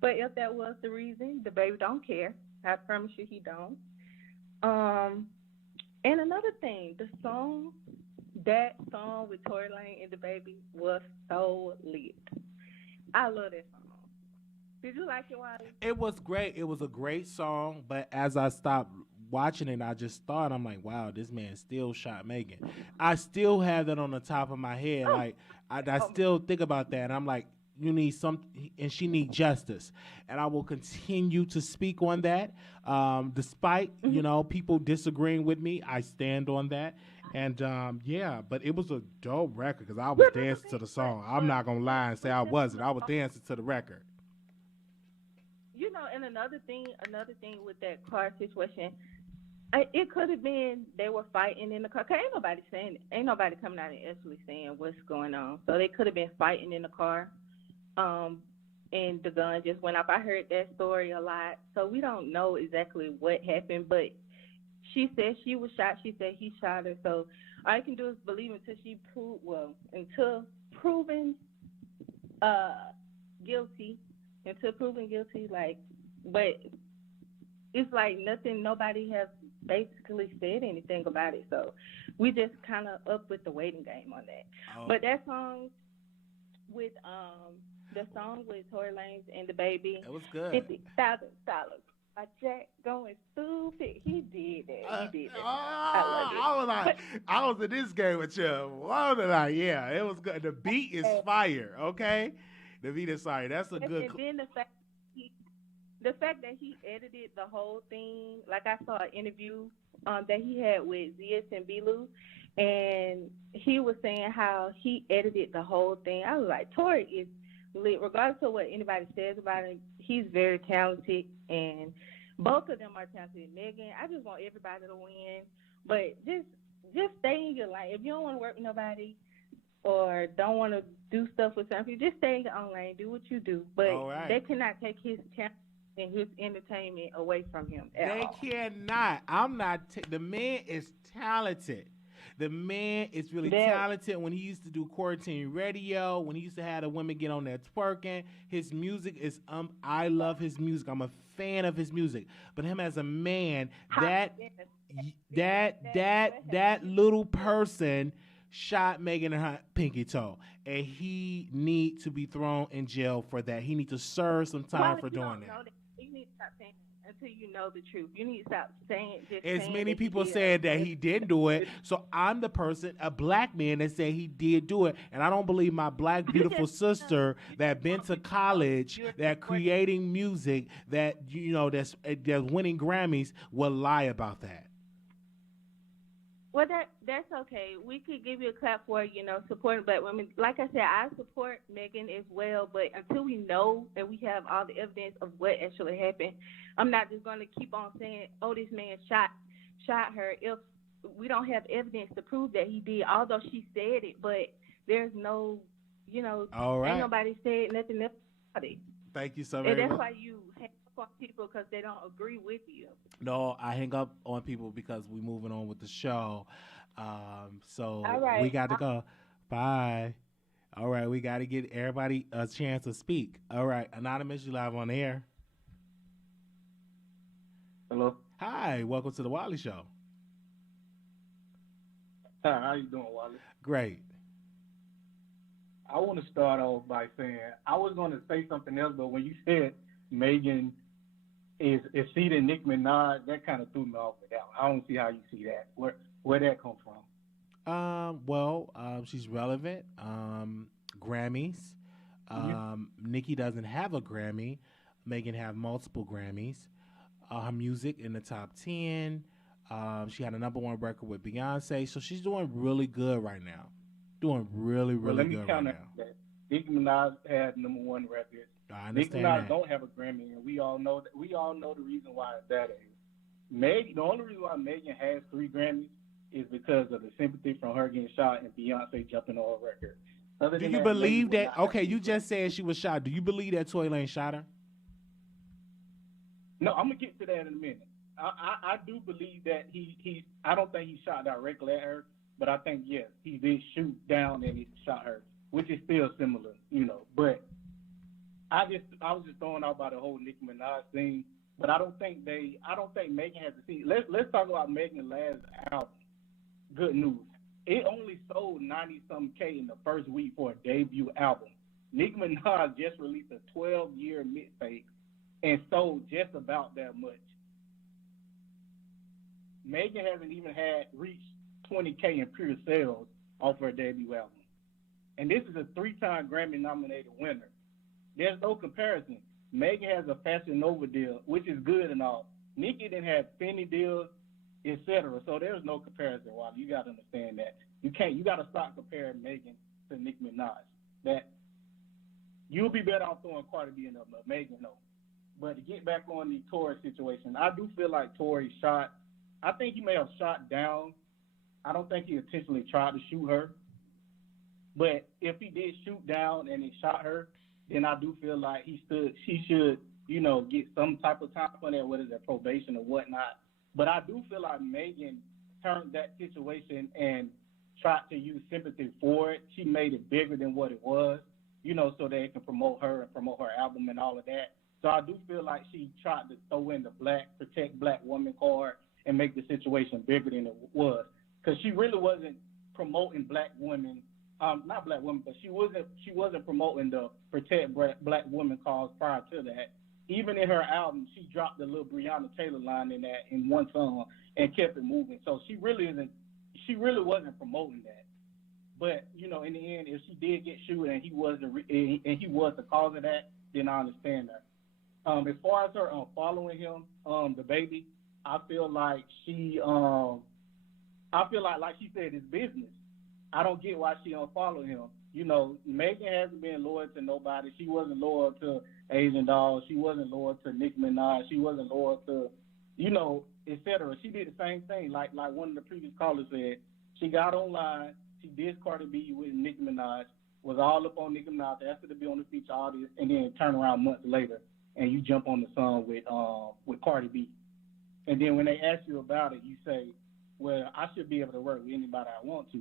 But if that was the reason, DaBaby don't care. I promise you he don't. And another thing, that song with Tory Lanez and DaBaby was so lit. I love that song. Did you like it, Wiley? It was great. It was a great song, but as I stopped watching it, I just thought, I'm like, wow, this man still shot Meghan. I still have that on the top of my head. Like, I still think about that, and I'm like, you need something, and she need justice. And I will continue to speak on that. Despite, people disagreeing with me, I stand on that. And, but it was a dope record because I was dancing to the song. I'm not going to lie and say I wasn't. I was dancing to the record. And another thing with that car situation, it could have been they were fighting in the car. 'Cause ain't nobody coming out and actually saying what's going on. So they could have been fighting in the car. And the gun just went off. I heard that story a lot. So we don't know exactly what happened, but she said she was shot. She said he shot her. So all you can do is believe until proven guilty. Until proven guilty, but it's like nothing, nobody has basically said anything about it. So we just kind of up with the waiting game on that. Oh. But that song with Tory Lanez and DaBaby, it was good. $50,000. My Jack going stupid. He did that. I was in this game with you. It was good. The beat is fire. Okay, the beat is fire. That's a good. And then the fact the fact that he edited the whole thing, like I saw an interview that he had with Zias and Bilu, and he was saying how he edited the whole thing. I was like, Tory is lit. Regardless of what anybody says about him, he's very talented, and both of them are talented. Meghan, I just want everybody to win, but just stay in your lane. If you don't want to work with nobody or don't want to do stuff with something, just stay in your own lane. Do what you do, but they cannot take his talent and his entertainment away from him at all. They cannot. I'm not. The man is talented. The man is really talented. When he used to do quarantine radio, when he used to have the women get on there twerking, his music is. I love his music. I'm a fan of his music. But him as a man, that little person shot Meghan in her pinky toe, and he need to be thrown in jail for that. He need to serve some time for doing that. You need to stop saying it until you know the truth. You need to stop saying it. As many people said that he didn't do it, so I'm the person, a black man, that said he did do it, and I don't believe my black beautiful sister that been to college, that creating music, that that's winning Grammys, will lie about that. Well, that's okay. We could give you a clap for supporting black women. Like I said, I support Meghan as well, but until we know and we have all the evidence of what actually happened, I'm not just going to keep on saying, "Oh, this man shot her," if we don't have evidence to prove that he did. Although she said it, but there's no, all right, ain't nobody said nothing else about it. Thank you so very much. And that's why you hang up on people, because they don't agree with you. No, I hang up on people because we're moving on with the show. So right. We got to go. Bye. All right, we got to get everybody a chance to speak. All right, Anonymous, you live on the air. Hello. Hi, welcome to the Wiley Show. Hi, how you doing, Wiley? Great. I want to start off by saying I was going to say something else, but when you said Meghan is seating Nicki Minaj, that kind of threw me off with that one. I don't see how you see that. Where that come from? She's relevant. Grammys. Nicki doesn't have a Grammy. Meghan have multiple Grammys. Her music in the top 10. She had a #1 record with Beyonce, so she's doing really good right now. Doing really good right now. Let me counter that. Nicki Minaj had #1 record. I understand Nicki Minaj don't have a Grammy, and we all know that. We all know the reason why that is. The only reason why Meghan has 3 Grammys is because of the sympathy from her getting shot and Beyonce jumping on her record. Do you believe that? Okay, you just said she was shot. Do you believe that Tory Lanez shot her? No, I'm gonna get to that in a minute. I do believe that I don't think he shot directly at her, but I think yes, he did shoot down and he shot her, which is still similar, But I was just thrown out by the whole Nicki Minaj thing. But I don't think Meghan has to see. Let's talk about Meghan's last album. Good News. It only sold 90-something K in the first week for a debut album. Nicki Minaj just released a 12-year mixtape and sold just about that much. Meghan hasn't even reached 20K in pure sales off her debut album. And this is a 3-time Grammy-nominated winner. There's no comparison. Meghan has a Fashion Nova deal, which is good and all. Nicki didn't have Fendi deals, etc. So there's no comparison, Wally. You got to understand that. You got to stop comparing Meghan to Nicki Minaj. That you'll be better off throwing Cardi B in there, but Meghan, no. But to get back on the Tory situation, I do feel like Tory shot. I think he may have shot down. I don't think he intentionally tried to shoot her. But if he did shoot down and he shot her, then I do feel like she should, get some type of time for that, whether it's probation or whatnot. But I do feel like Meghan turned that situation and tried to use sympathy for it. She made it bigger than what it was, so they can promote her and promote her album and all of that. So I do feel like she tried to throw in the protect black woman card and make the situation bigger than it was. Because she really wasn't promoting black women. Not black women, but she wasn't promoting the protect black women cause prior to that. Even in her album, she dropped the little Breonna Taylor line in one song and kept it moving. So she really wasn't promoting that. But in the end, if she did get shot and he was the cause of that, then I understand that. As far as her following him, DaBaby, I feel like like she said, it's business. I don't get why she unfollowed him. You know, Meghan hasn't been loyal to nobody. She wasn't loyal to Asian Doll. She wasn't loyal to Nicki Minaj. She wasn't loyal to, you know, etc. She did the same thing. Like one of the previous callers said, she got online. She did Cardi B with Nicki Minaj. Was all up on Nicki Minaj. Asked her to be on the feature, all this, and then turn around months later and you jump on the song with Cardi B. And then when they ask you about it, you say, well, I should be able to work with anybody I want to.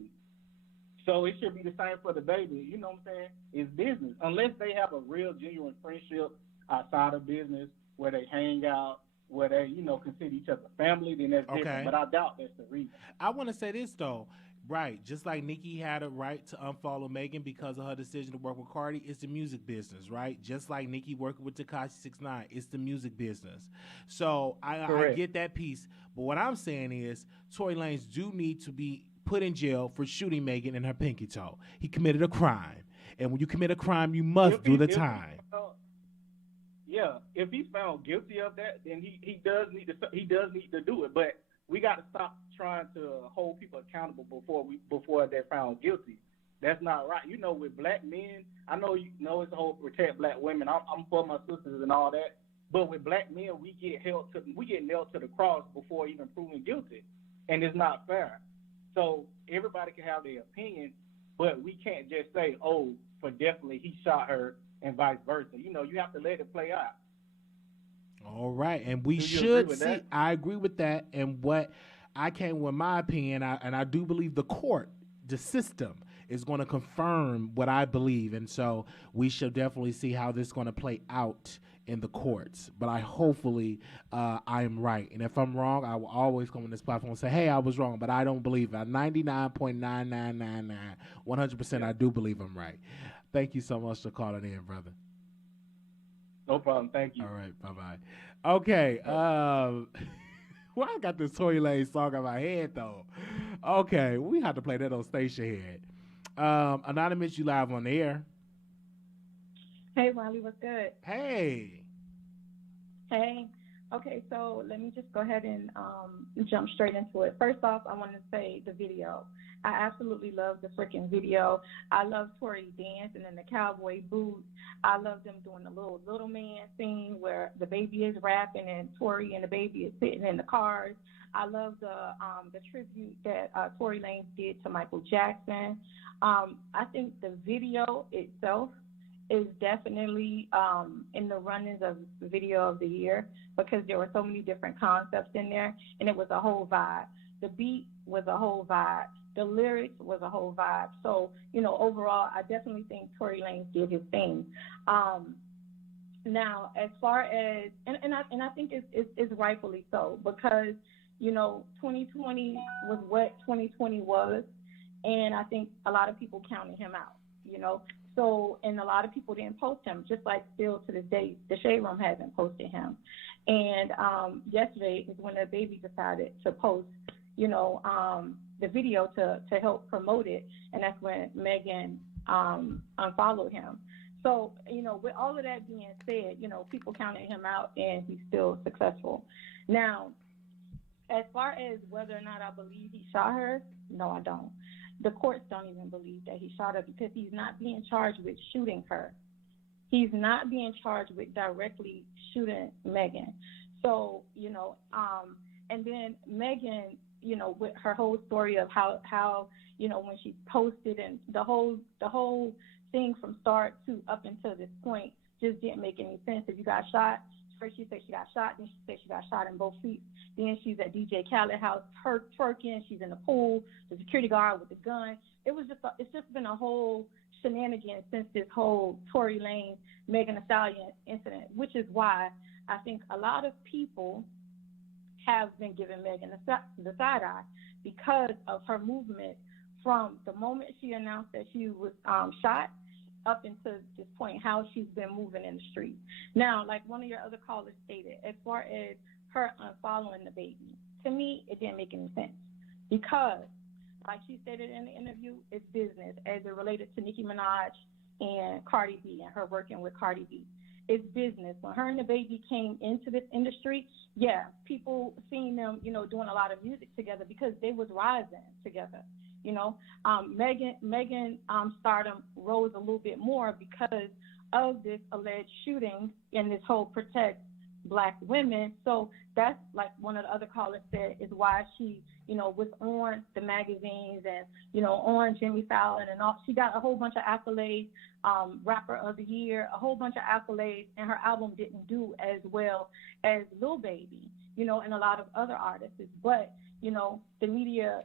So it should be the same for DaBaby. You know what I'm saying? It's business. Unless they have a real, genuine friendship outside of business where they hang out, where they, you know, consider each other family, then that's different. But I doubt that's the reason. I want to say this, though. Right. Just like Nicki had a right to unfollow Meghan because of her decision to work with Cardi, it's the music business, right? Just like Nicki working with Tekashi 6ix9ine, it's the music business. So I get that piece. But what I'm saying is Tory Lanez do need to be put in jail for shooting Meghan in her pinky toe. He committed a crime. And when you commit a crime, you must do the time. If he's found guilty of that, then he does need to do it. But we got to stop trying to hold people accountable before they're found guilty. That's not right. You know, with black men, I know you know it's a whole protect black women. I'm for my sisters and all that. But with black men, we get nailed to the cross before even proven guilty, and it's not fair. So everybody can have their opinion, but we can't just say, oh, for definitely he shot her and vice versa. You know, you have to let it play out. All right, and we should see. That? I agree with that. And what I came with my opinion, and I do believe the court, the system, is going to confirm what I believe, and so we should definitely see how this is going to play out in the courts. But hopefully I am right, and if I'm wrong, I will always come on this platform and say, hey, I was wrong, but I don't believe it. 99.9999, 100%, I do believe I'm right. Thank you so much for calling in, brother. No problem. Thank you. All right. Bye-bye. Okay. Well, I got this Tory Lanez song in my head, though. Okay. We have to play that on Station Head. Anonymous, you live on the air. Hey, Wiley, what's good? Hey. Okay, so let me just go ahead and jump straight into it. First off, I want to say the video. I absolutely love the freaking video. I love Tory dancing in the cowboy boots. I love them doing the little man scene where DaBaby is rapping and Tory and DaBaby is sitting in the cars. I love the tribute that Tory Lanez did to Michael Jackson. I think the video itself is definitely in the runnings of video of the year because there were so many different concepts in there, and it was a whole vibe. The beat was a whole vibe. The lyrics was a whole vibe. So, you know, overall, I definitely think Tory Lanez did his thing. Now, as far as, and I think it's rightfully so because, you know, 2020 was what 2020 was, and I think a lot of people counted him out, you know. So, and a lot of people didn't post him, just like still to this day, the Shade Room hasn't posted him. And yesterday is when DaBaby decided to post, you know, the video to help promote it, and that's when Meghan unfollowed him. So, you know, with all of that being said, you know, people counted him out, and he's still successful. Now, as far as whether or not I believe he shot her, no, I don't. The courts don't even believe that he shot her because he's not being charged with shooting her. He's not being charged with directly shooting Meghan. So, you know, and then Meghan, you know, with her whole story of how you know, when she posted and the whole thing from start to up until this point just didn't make any sense. If you got shot, first she said she got shot, then she said she got shot in both feet. Then she's at DJ Khaled's house twerking. She's in the pool. The security guard with the gun. It's just been a whole shenanigans since this whole Tory Lanez, Megan Thee Stallion incident, which is why I think a lot of people have been giving Megan the side eye because of her movement from the moment she announced that she was shot up until this point, how she's been moving in the street. Now, like one of your other callers stated, as far as her unfollowing DaBaby, to me, it didn't make any sense because, like she stated in the interview, it's business as it related to Nicki Minaj and Cardi B and her working with Cardi B. it's business. When her and DaBaby came into this industry, yeah, people seen them, doing a lot of music together because they was rising together. Meghan stardom rose a little bit more because of this alleged shooting and this whole protect Black women. So that's like one of the other callers said is why she, was on the magazines and, on Jimmy Fallon and all. She got a whole bunch of accolades, rapper of the year, a whole bunch of accolades, and her album didn't do as well as Lil Baby, and a lot of other artists. But, the media,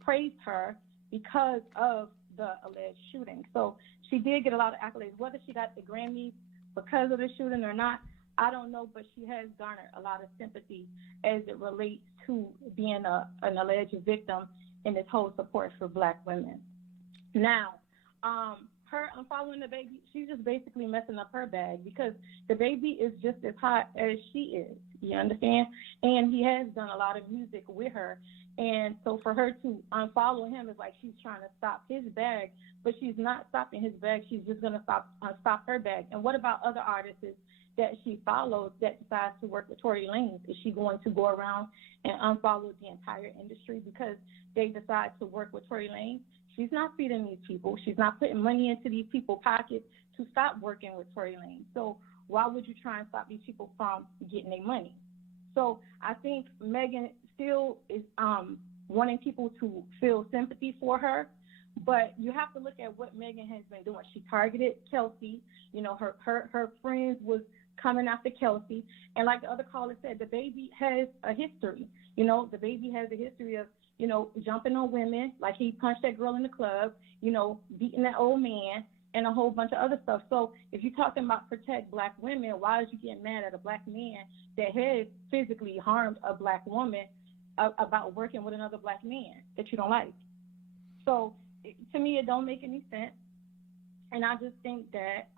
praised her because of the alleged shooting. So she did get a lot of accolades. Whether she got the Grammys because of the shooting or not, I don't know, but she has garnered a lot of sympathy as it relates to being an alleged victim in this whole support for Black women. Now, her unfollowing DaBaby, she's just basically messing up her bag because DaBaby is just as hot as she is. You understand? And he has done a lot of music with her. And so for her to unfollow him is like she's trying to stop his bag, but she's not stopping his bag. She's just going to stop her bag. And what about other artists that she follows that decides to work with Tory Lanez? Is she going to go around and unfollow the entire industry because they decide to work with Tory Lanez? She's not feeding these people. She's not putting money into these people's pockets to stop working with Tory Lanez. So why would you try and stop these people from getting their money? So I think Meghan still is wanting people to feel sympathy for her, but you have to look at what Meghan has been doing. She targeted Kelsey. Her friends was coming after Kelsey. And like the other caller said, DaBaby has a history. DaBaby has a history of, jumping on women, like he punched that girl in the club, beating that old man, and a whole bunch of other stuff. So if you're talking about protect Black women, why is you getting mad at a Black man that has physically harmed a Black woman about working with another Black man that you don't like? So to me, it don't make any sense. And I just think that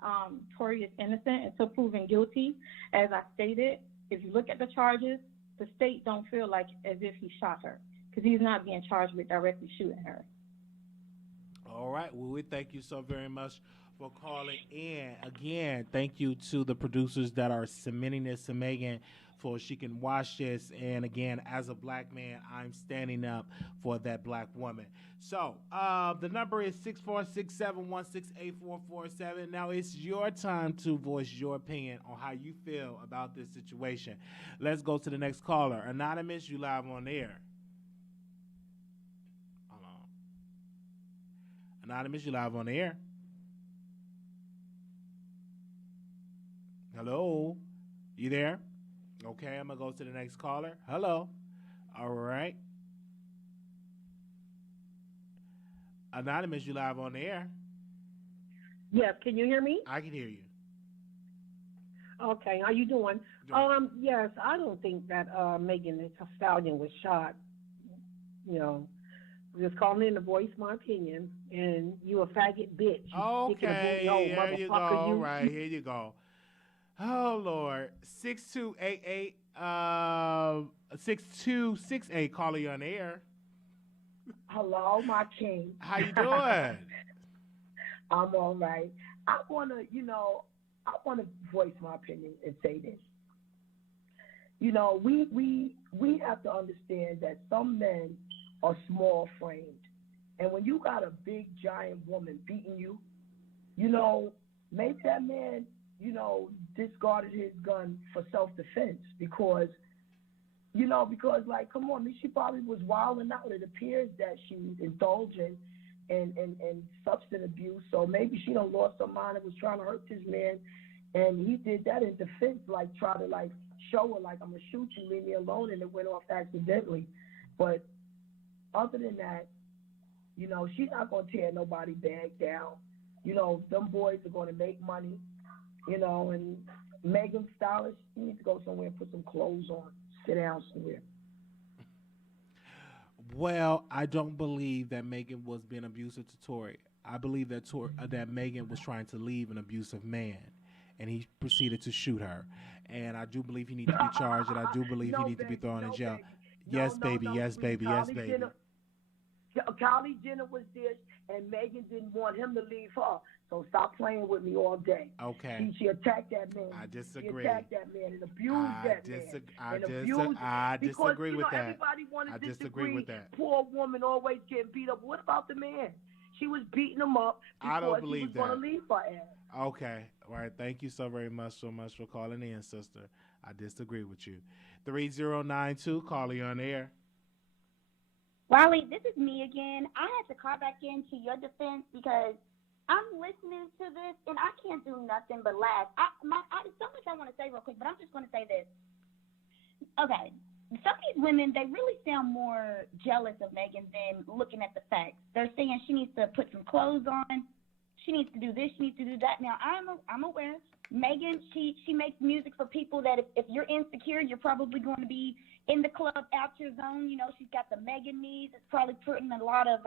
Tory is innocent until proven guilty. As I stated, if you look at the charges, the state don't feel like as if he shot her because he's not being charged with directly shooting her. All right. Well, we thank you so very much for calling in. Again, thank you to the producers that are submitting this to Meghan for she can watch this. And again, as a Black man, I'm standing up for that Black woman. So the number is 646-716-8447. Now it's your time to voice your opinion on how you feel about this situation. Let's go to the next caller. Anonymous, you live on the air. Hold on. Anonymous, you live on the air. Hello? You there? Okay, I'm going to go to the next caller. Hello. All right. Anonymous, you live on the air. Yes, can you hear me? I can hear you. Okay, how you doing? Yes, I don't think that Meghan Thee Stallion was shot. I'm just calling in to voice my opinion, and you a faggot bitch. Okay, there you go. All right, here you go. Oh, Lord. 6288, 6268, caller, you on the air. Hello, my king. How you doing? I'm all right. I want to voice my opinion and say this. We have to understand that some men are small framed. And when you got a big, giant woman beating you, maybe that man, discarded his gun for self-defense because come on, she probably was wilding out. It appears that she was indulging in substance abuse. So maybe she done lost her mind and was trying to hurt this man. And he did that in defense, try to show her, I'm going to shoot you, leave me alone. And it went off accidentally. But other than that, she's not going to tear nobody bag down. Them boys are going to make money, and Meghan Stallion, she needs to go somewhere and put some clothes on, sit down somewhere. Well, I don't believe that Meghan was being abusive to Tory. I believe that that Meghan was trying to leave an abusive man, and he proceeded to shoot her. And I do believe he needs to be charged, and I do believe he needs to be thrown in jail. Yes, baby. Yes, baby. Yes, baby. Kylie Jenner was there, and Meghan didn't want him to leave her. So stop playing with me all day. Okay. She attacked that man. I disagree. She attacked that man and abused that man. I disagree with that. Everybody wanted I to disagree with that. Poor woman always getting beat up. What about the man? She was beating him up I don't because he believe was going to leave her ass. Okay. All right. Thank you so much for calling in, sister. I disagree with you. 3092, calling on air. Wiley, this is me again. I had to call back into your defense because I'm listening to this and I can't do nothing but laugh. There's so much I want to say real quick, but I'm just going to say this. Okay. Some of these women, they really sound more jealous of Meghan than looking at the facts. They're saying she needs to put some clothes on. She needs to do this. She needs to do that. Now, I'm aware. Meghan, she makes music for people that if you're insecure, you're probably going to be in the club, out your zone. You know, she's got the Meghan knees. It's probably putting a lot of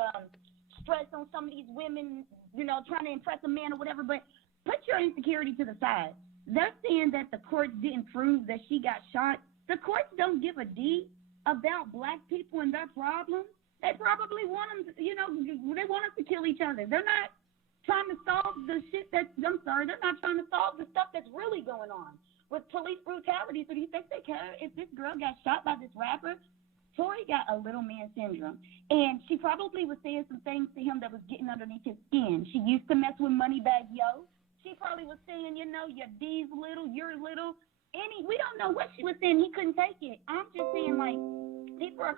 stress on some of these women, you know, trying to impress a man or whatever. But put your insecurity to the side. They're saying that the courts didn't prove that she got shot. The courts don't give a D about black people and their problems. They probably want them to, you know, they want us to kill each other. They're not trying to solve the shit they're not trying to solve the stuff that's really going on with police brutality. So do you think they care if this girl got shot by this rapper? Tory got a little man syndrome, and she probably was saying some things to him that was getting underneath his skin. She used to mess with Moneybag Yo. She probably was saying, you know, your D's little, you're little. We don't know what she was saying. He couldn't take it. I'm just saying, like, people are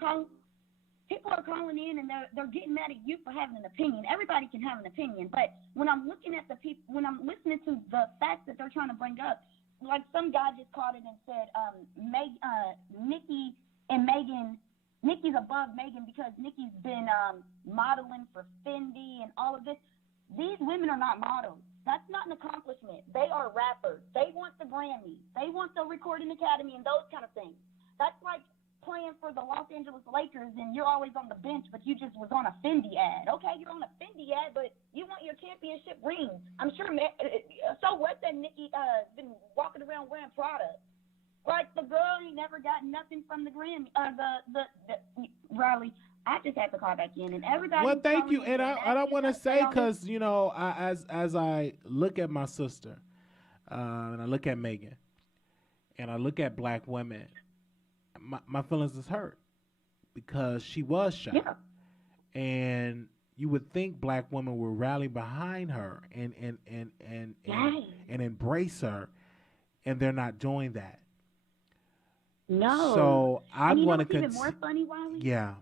calling in and they're getting mad at you for having an opinion. Everybody can have an opinion, but when I'm looking at when I'm listening to the facts that they're trying to bring up, like some guy just called it and said, Nicki and Meghan, Nicki's above Meghan because Nicki's been modeling for Fendi and all of this. These women are not models. That's not an accomplishment. They are rappers. They want the Grammy. They want the Recording Academy and those kind of things. That's like playing for the Los Angeles Lakers and you're always on the bench, but you just was on a Fendi ad. Okay, you're on a Fendi ad, but you want your championship ring. I'm sure. So what that Nicki been walking around wearing Prada? Like the girl, he never got nothing from the Grammy. The Riley. I just had to call back in, and everybody. Well, thank you, and I want to say because you know, as I look at my sister, and I look at Meghan, and I look at black women, my feelings is hurt because she was shot, and you would think black women would rally behind her and embrace her, and they're not doing that. No. So I'm going to continue. Even more funny, Wiley. Yeah.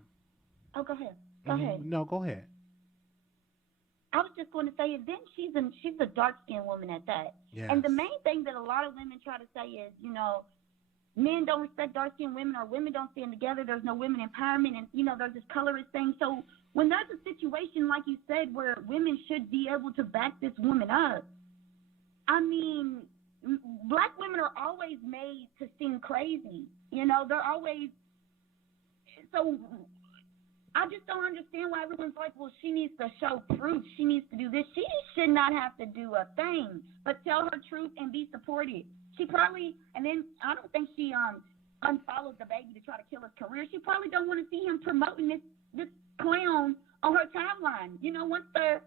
Oh, go ahead. Go ahead. No, go ahead. I was just going to say, then she's a dark-skinned woman at that. Yes. And the main thing that a lot of women try to say is, you know, men don't respect dark-skinned women or women don't stand together. There's no women empowerment, and, you know, there's this colorist thing. So when there's a situation, like you said, where women should be able to back this woman up, I mean, black women are always made to seem crazy. You know, they're always – so – I just don't understand why everyone's like, well, she needs to show proof. She needs to do this. She should not have to do a thing, but tell her truth and be supported. She probably, and then I don't think she unfollowed DaBaby to try to kill his career. She probably don't want to see him promoting this clown on her timeline. You know, once their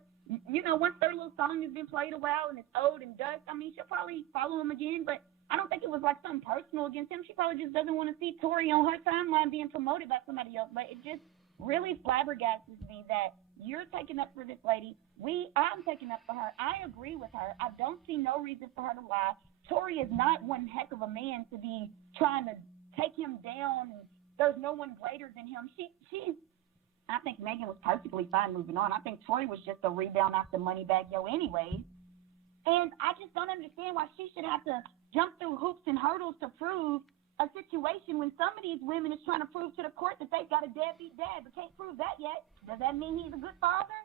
little song has been played a while and it's old and dust, I mean, she'll probably follow him again, but I don't think it was like something personal against him. She probably just doesn't want to see Tory on her timeline being promoted by somebody else, but it just really flabbergasted me that you're taking up for this lady. I'm taking up for her. I agree with her. I don't see no reason for her to lie. Tory is not one heck of a man to be trying to take him down. And there's no one greater than him. I think Meghan was perfectly fine moving on. I think Tory was just a rebound after Moneybag Yo anyway. And I just don't understand why she should have to jump through hoops and hurdles to prove a situation when some of these women is trying to prove to the court that they've got a deadbeat dad, but can't prove that yet. Does that mean he's a good father?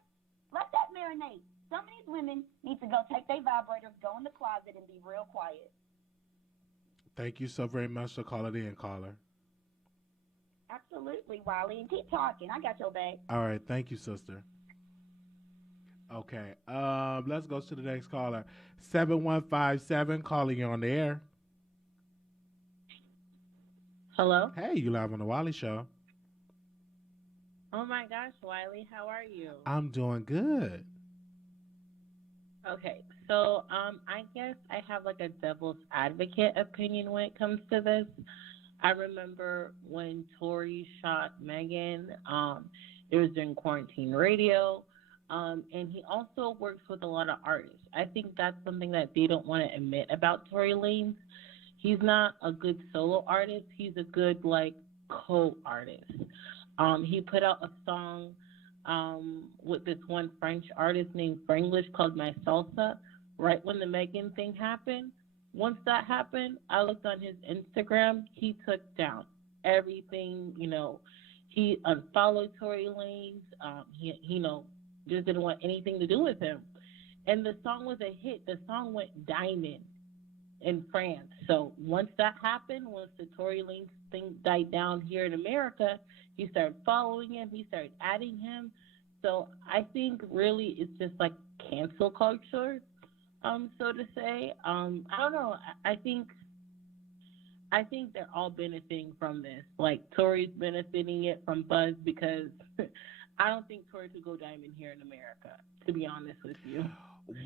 Let that marinate. Some of these women need to go take their vibrators, go in the closet, and be real quiet. Thank you so very much for calling in, caller. Absolutely, Wiley. And keep talking. I got your back. All right. Thank you, sister. Okay. Let's go to the next caller. 7157, calling you on the air. Hello? Hey, you live on the Wiley Show. Oh my gosh, Wiley, how are you? I'm doing good. Okay, so I guess I have like a devil's advocate opinion when it comes to this. I remember when Tory shot Megan. It was during quarantine radio, and he also works with a lot of artists. I think that's something that they don't want to admit about Tory Lanez. He's not a good solo artist. He's a good like co-artist. He put out a song with this one French artist named Franglish called My Salsa right when the Megan thing happened. Once that happened, I looked on his Instagram. He took down everything, he unfollowed Tory Lanez. Just didn't want anything to do with him. And the song was a hit. The song went diamond in France. So once that happened, once the Tory Lanez thing died down here in America, he started following him. He started adding him. So I think really it's just like cancel culture, so to say. I don't know. I think they're all benefiting from this. Like Tory's benefiting it from buzz because I don't think Tory could go diamond here in America, to be honest with you.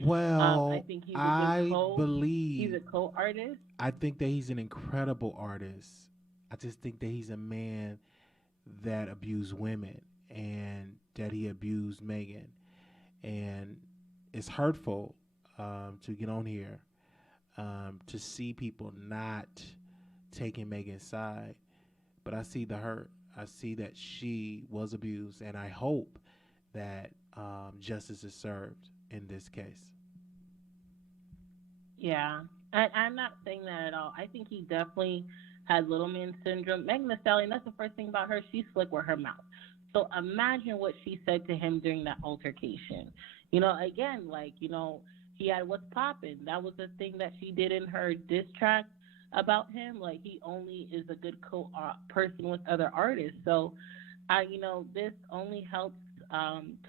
Well, I think he's a believe he's a co-artist. I think that he's an incredible artist. I just think that he's a man that abused women and that he abused Meghan, and it's hurtful to get on here to see people not taking Meghan's side, but I see the hurt. I see that she was abused, and I hope that justice is served in this case. Yeah, I'm not saying that at all. I think he definitely had little man syndrome. Megan Thee Stallion, that's the first thing about her. She's slick with her mouth. So imagine what she said to him during that altercation. Again, he had What's Poppin'. That was the thing that she did in her diss track about him. Like, he only is a good person with other artists. So, this only helps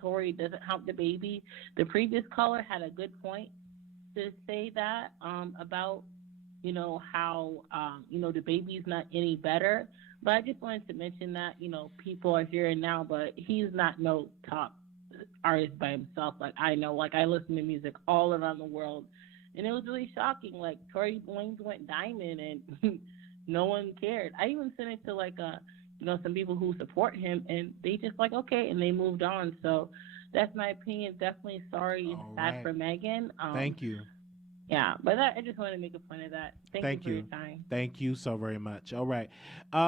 Tory, doesn't help DaBaby. The previous caller had a good point to say that about, how, DaBaby's not any better. But I just wanted to mention that, people are here and now, but he's not no top artist by himself. Like, I know, I listen to music all around the world, and it was really shocking. Like, Tory Lanez went diamond, and no one cared. I even sent it to, some people who support him, and they just okay, and they moved on. So that's my opinion. Definitely sorry. It's sad for Meghan. Thank you. Yeah, but I just wanted to make a point of that. Thank you for your time. Thank you so very much. All right.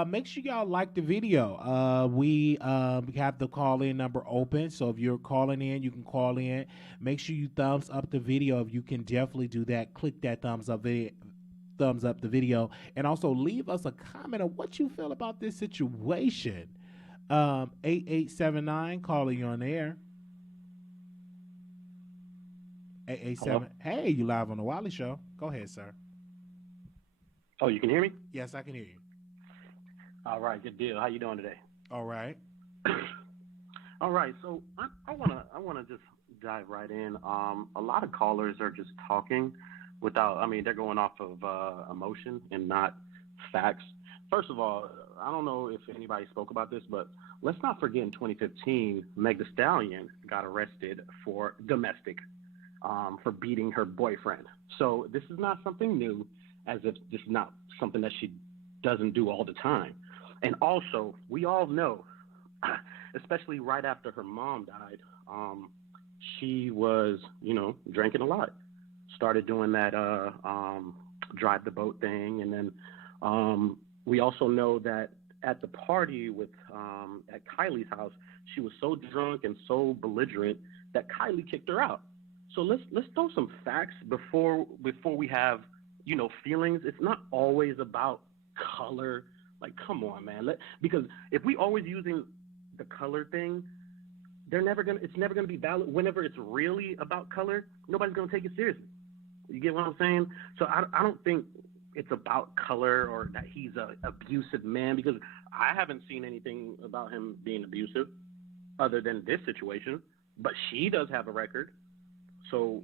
Make sure y'all like the video. We have the call-in number open, so if you're calling in, you can call in. Make sure you thumbs up the video. If you can definitely do that, click that thumbs up the video, and also leave us a comment on what you feel about this situation. 8879, calling you on air. 887. Hey, you live on the Wiley Show. Go ahead, sir. Oh, you can hear me? Yes, I can hear you. All right, good deal. How you doing today? All right. All right. So I wanna just dive right in. A lot of callers are just talking without. I mean, they're going off of emotion and not facts. First of all, I don't know if anybody spoke about this, but let's not forget in 2015, Meg Thee Stallion got arrested for domestic. For beating her boyfriend. So this is not something new, as if this is not something that she doesn't do all the time. And also, we all know, especially right after her mom died, she was, drinking a lot. Started doing that drive the boat thing. And then we also know that at the party at Kylie's house, she was so drunk and so belligerent that Kylie kicked her out. So let's throw some facts before we have, feelings. It's not always about color. Like, come on, man. Because if we always using the color thing, it's never gonna be valid. Whenever it's really about color, nobody's gonna take it seriously. You get what I'm saying? So I don't think it's about color or that he's a abusive man, because I haven't seen anything about him being abusive other than this situation. But she does have a record. So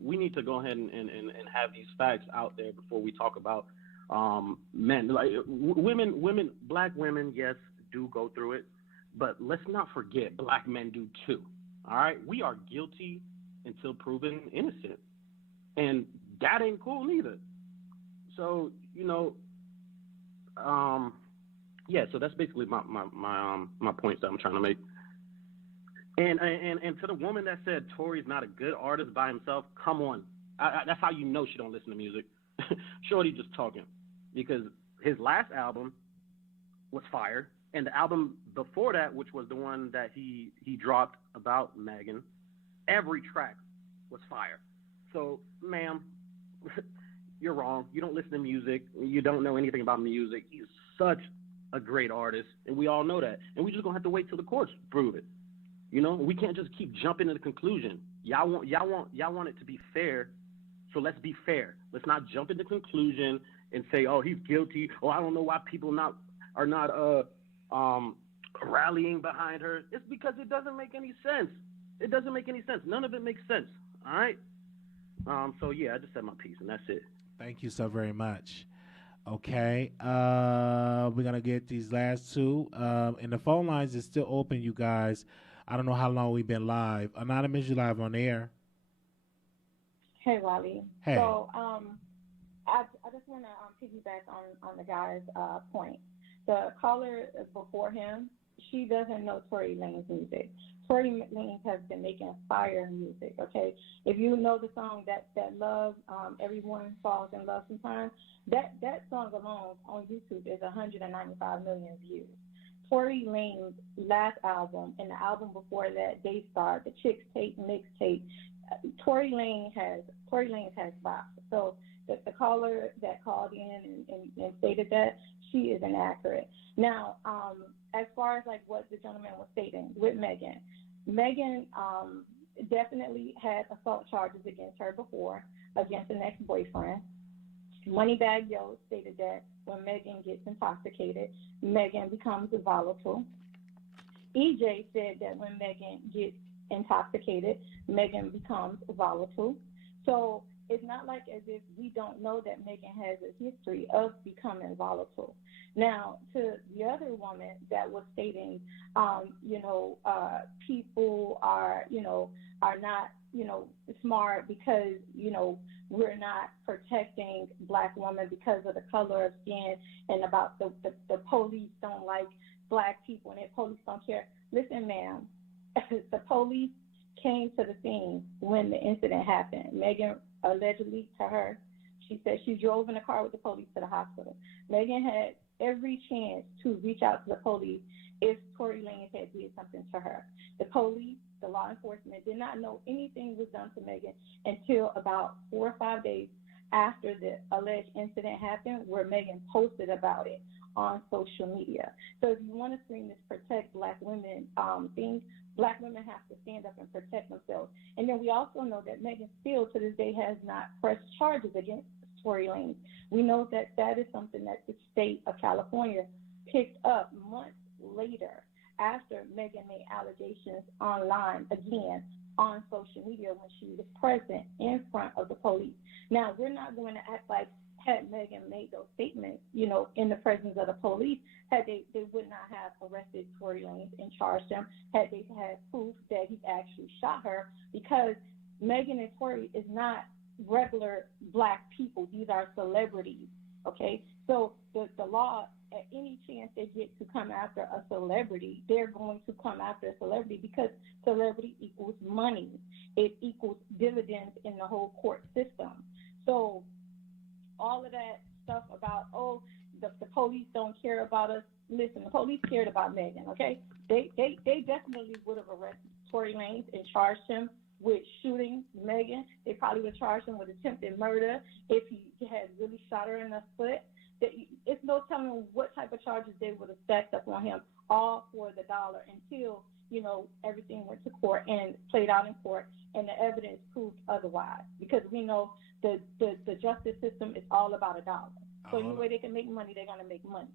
we need to go ahead and have these facts out there before we talk about men. Like women, black women, yes, do go through it, but let's not forget black men do too. All right, we are guilty until proven innocent. And that ain't cool neither. So, so that's basically my points that I'm trying to make. And to the woman that said Tory's not a good artist by himself, come on. That's how you know she don't listen to music. Shorty just talking. Because his last album was fire, and the album before that, which was the one that he dropped about Meghan, every track was fire. So, ma'am, you're wrong. You don't listen to music. You don't know anything about music. He's such a great artist, and we all know that. And we're just gonna have to wait till the courts prove it. We can't just keep jumping to the conclusion. Y'all want it to be fair, so let's be fair. Let's not jump into conclusion and say, oh, he's guilty. Oh, I don't know why people are not rallying behind her. It's because it doesn't make any sense. It doesn't make any sense. None of it makes sense. All right. So yeah, I just said my piece, and that's it. Thank you so very much. Okay, we're gonna get these last two, and the phone lines is still open, you guys. I don't know how long we've been live. Anonymous, you live on air. Hey, Wiley. Hey. So, I just want to piggyback on the guy's point. The caller before him, she doesn't know Tory Lanez music. Tory Lanez has been making fire music, okay? If you know the song that Love, Everyone Falls in Love Sometimes, that song alone on YouTube is 195 million views. Tory Lanez's last album and the album before that, Daystar, the Chicks Tape, Mixtape, Tory Lanez has box. So the caller that called in and stated that, she is inaccurate. Now, as far as like what the gentleman was stating with Meghan definitely had assault charges against her before, against an ex-boyfriend. Moneybag Yo stated that when Meghan gets intoxicated, Meghan becomes volatile. EJ said that when Meghan gets intoxicated, Meghan becomes volatile. So it's not like as if we don't know that Meghan has a history of becoming volatile. Now, to the other woman that was stating, people are not, smart because, we're not protecting Black women because of the color of skin and about the police don't like Black people and the police don't care. Listen, ma'am, the police came to the scene when the incident happened. Meghan allegedly, to her, she said she drove in a car with the police to the hospital. Meghan had every chance to reach out to the police if Tory Lanez had did something to her. The police, the law enforcement, did not know anything was done to Meghan until about 4 or 5 days after the alleged incident happened, where Meghan posted about it on social media. So if you want to scream this protect Black women thing, Black women have to stand up and protect themselves. And then we also know that Meghan still to this day has not pressed charges against Tory Lanez. We know that that is something that the state of California picked up months later after Meghan made allegations online again on social media when she was present in front of the police. Now, we're not going to act like had Meghan made those statements, in the presence of the police, they would not have arrested Tory Lanez and charged him, had they had proof that he actually shot her, because Meghan and Tory is not regular Black people. These are celebrities, okay? So the law, at any chance they get to come after a celebrity, they're going to come after a celebrity because celebrity equals money. It equals dividends in the whole court system. So all of that stuff about, the police don't care about us. Listen, the police cared about Meghan, okay? They definitely would have arrested Tory Lanez and charged him with shooting Meghan. They probably would charge him with attempted murder if he had really shot her in the foot. It's no telling what type of charges they would have stacked up on him, all for the dollar, until, everything went to court and played out in court and the evidence proved otherwise. Because we know the justice system is all about a dollar. So any way they can make money, they're going to make money.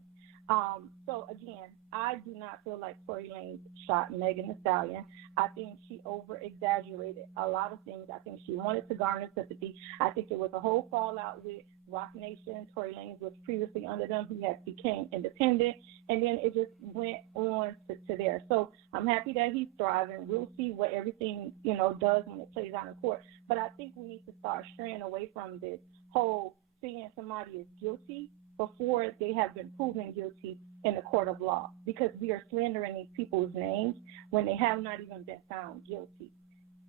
So again, I do not feel like Tory Lanez shot Megan Thee Stallion. I think she over exaggerated a lot of things. I think she wanted to garner sympathy. I think it was a whole fallout with Rock Nation. Tory Lanez was previously under them. He had became independent, and then it just went on to there. So I'm happy that he's thriving. We'll see what everything does when it plays out in court. But I think we need to start straying away from this whole seeing somebody is guilty before they have been proven guilty in the court of law, because we are slandering these people's names when they have not even been found guilty.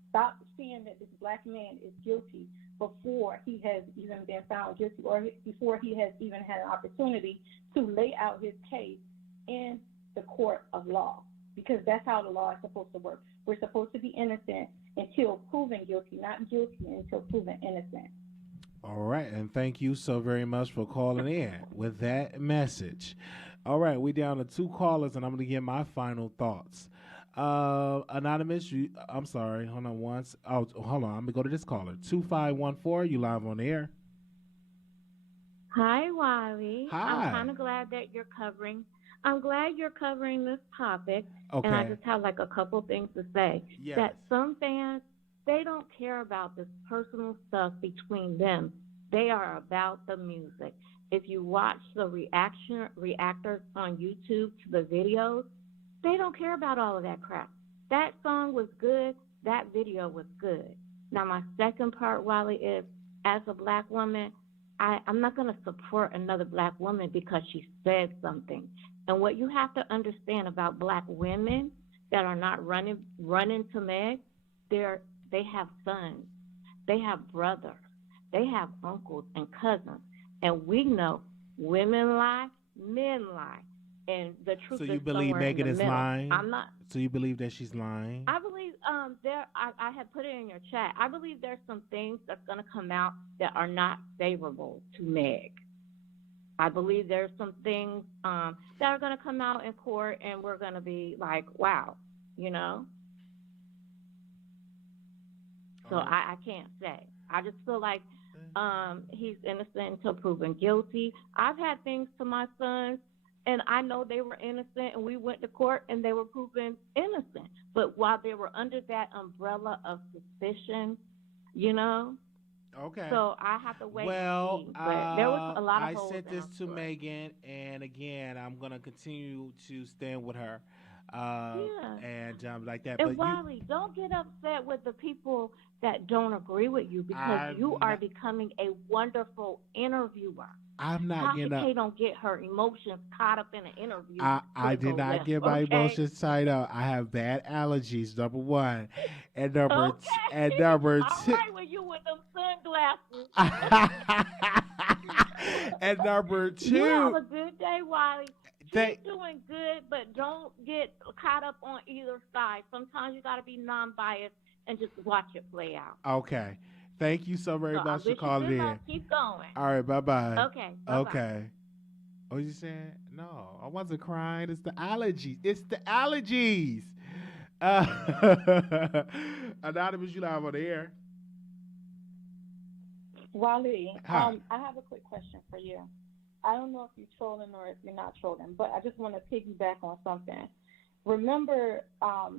Stop seeing that this black man is guilty before he has even been found guilty, or before he has even had an opportunity to lay out his case in the court of law, because that's how the law is supposed to work. We're supposed to be innocent until proven guilty, not guilty until proven innocent. All right, and thank you so very much for calling in with that message. All right, we down to 2 callers, and I'm going to get my final thoughts. Anonymous, I'm sorry, hold on once. Oh, hold on, I'm going to go to this caller. 2514, you live on the air. Hi, Wiley. Hi. I'm kind of glad that you're covering. I'm glad you're covering this topic, Okay. and I just have like a couple things to say. Yes. That some fans, they don't care about this personal stuff between them. They are about the music. If you watch the reactors on YouTube to the videos, they don't care about all of that crap. That song was good. That video was good. Now, my second part, Wiley, is as a black woman, I'm not going to support another black woman because she said something. And what you have to understand about black women that are not running to Meg, they have sons, they have brothers, they have uncles and cousins. And we know women lie, men lie. And the truth is, so you believe Megan is lying? I'm not. So you believe that she's lying? I believe I had put it in your chat. I believe there's some things that's going to come out that are not favorable to Meg. I believe there's some things that are going to come out in court, and we're going to be like, wow, So I can't say. I just feel like he's innocent until proven guilty. I've had things to my sons, and I know they were innocent, and we went to court, and they were proven innocent. But while they were under that umbrella of suspicion, Okay. So I have to wait. Well, and see. But there was a lot of holes I sent this to story. Megan, and again, I'm gonna continue to stand with her. And like that. And but Wiley, don't get upset with the people that don't agree with you, because you are becoming a wonderful interviewer. I'm not getting up. Tasha K don't get her emotions caught up in an interview. I did not get my emotions tied up. I have bad allergies, number one. And number two. All right, when you with them sunglasses. And number 2. You have a good day, Wiley. Keep doing good, but don't get caught up on either side. Sometimes you got to be non-biased and just watch it play out. Okay. Thank you so very much for calling in. Keep going. All right, bye-bye. Okay, bye-bye. Okay. What you saying? No, I wasn't crying. It's the allergies. It's the allergies. Anonymous, you live on the air. Wally, I have a quick question for you. I don't know if you're trolling or if you're not trolling, but I just want to piggyback on something. Remember,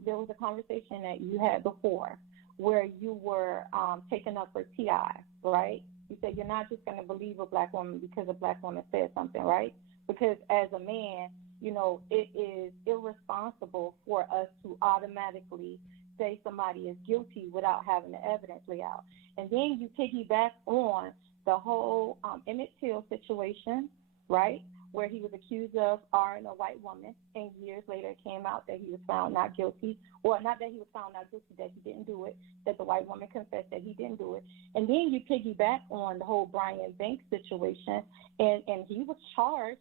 there was a conversation that you had before where you were taking up for T.I., right? You said you're not just going to believe a black woman because a black woman said something, right? Because as a man, it is irresponsible for us to automatically say somebody is guilty without having the evidence lay out. And then you piggyback on the whole Emmett Till situation, right, where he was accused of R-ing a white woman, and years later it came out that he was found not guilty. Well, not that he was found not guilty, that he didn't do it, that the white woman confessed that he didn't do it. And then you piggyback on the whole Brian Banks situation, and he was charged,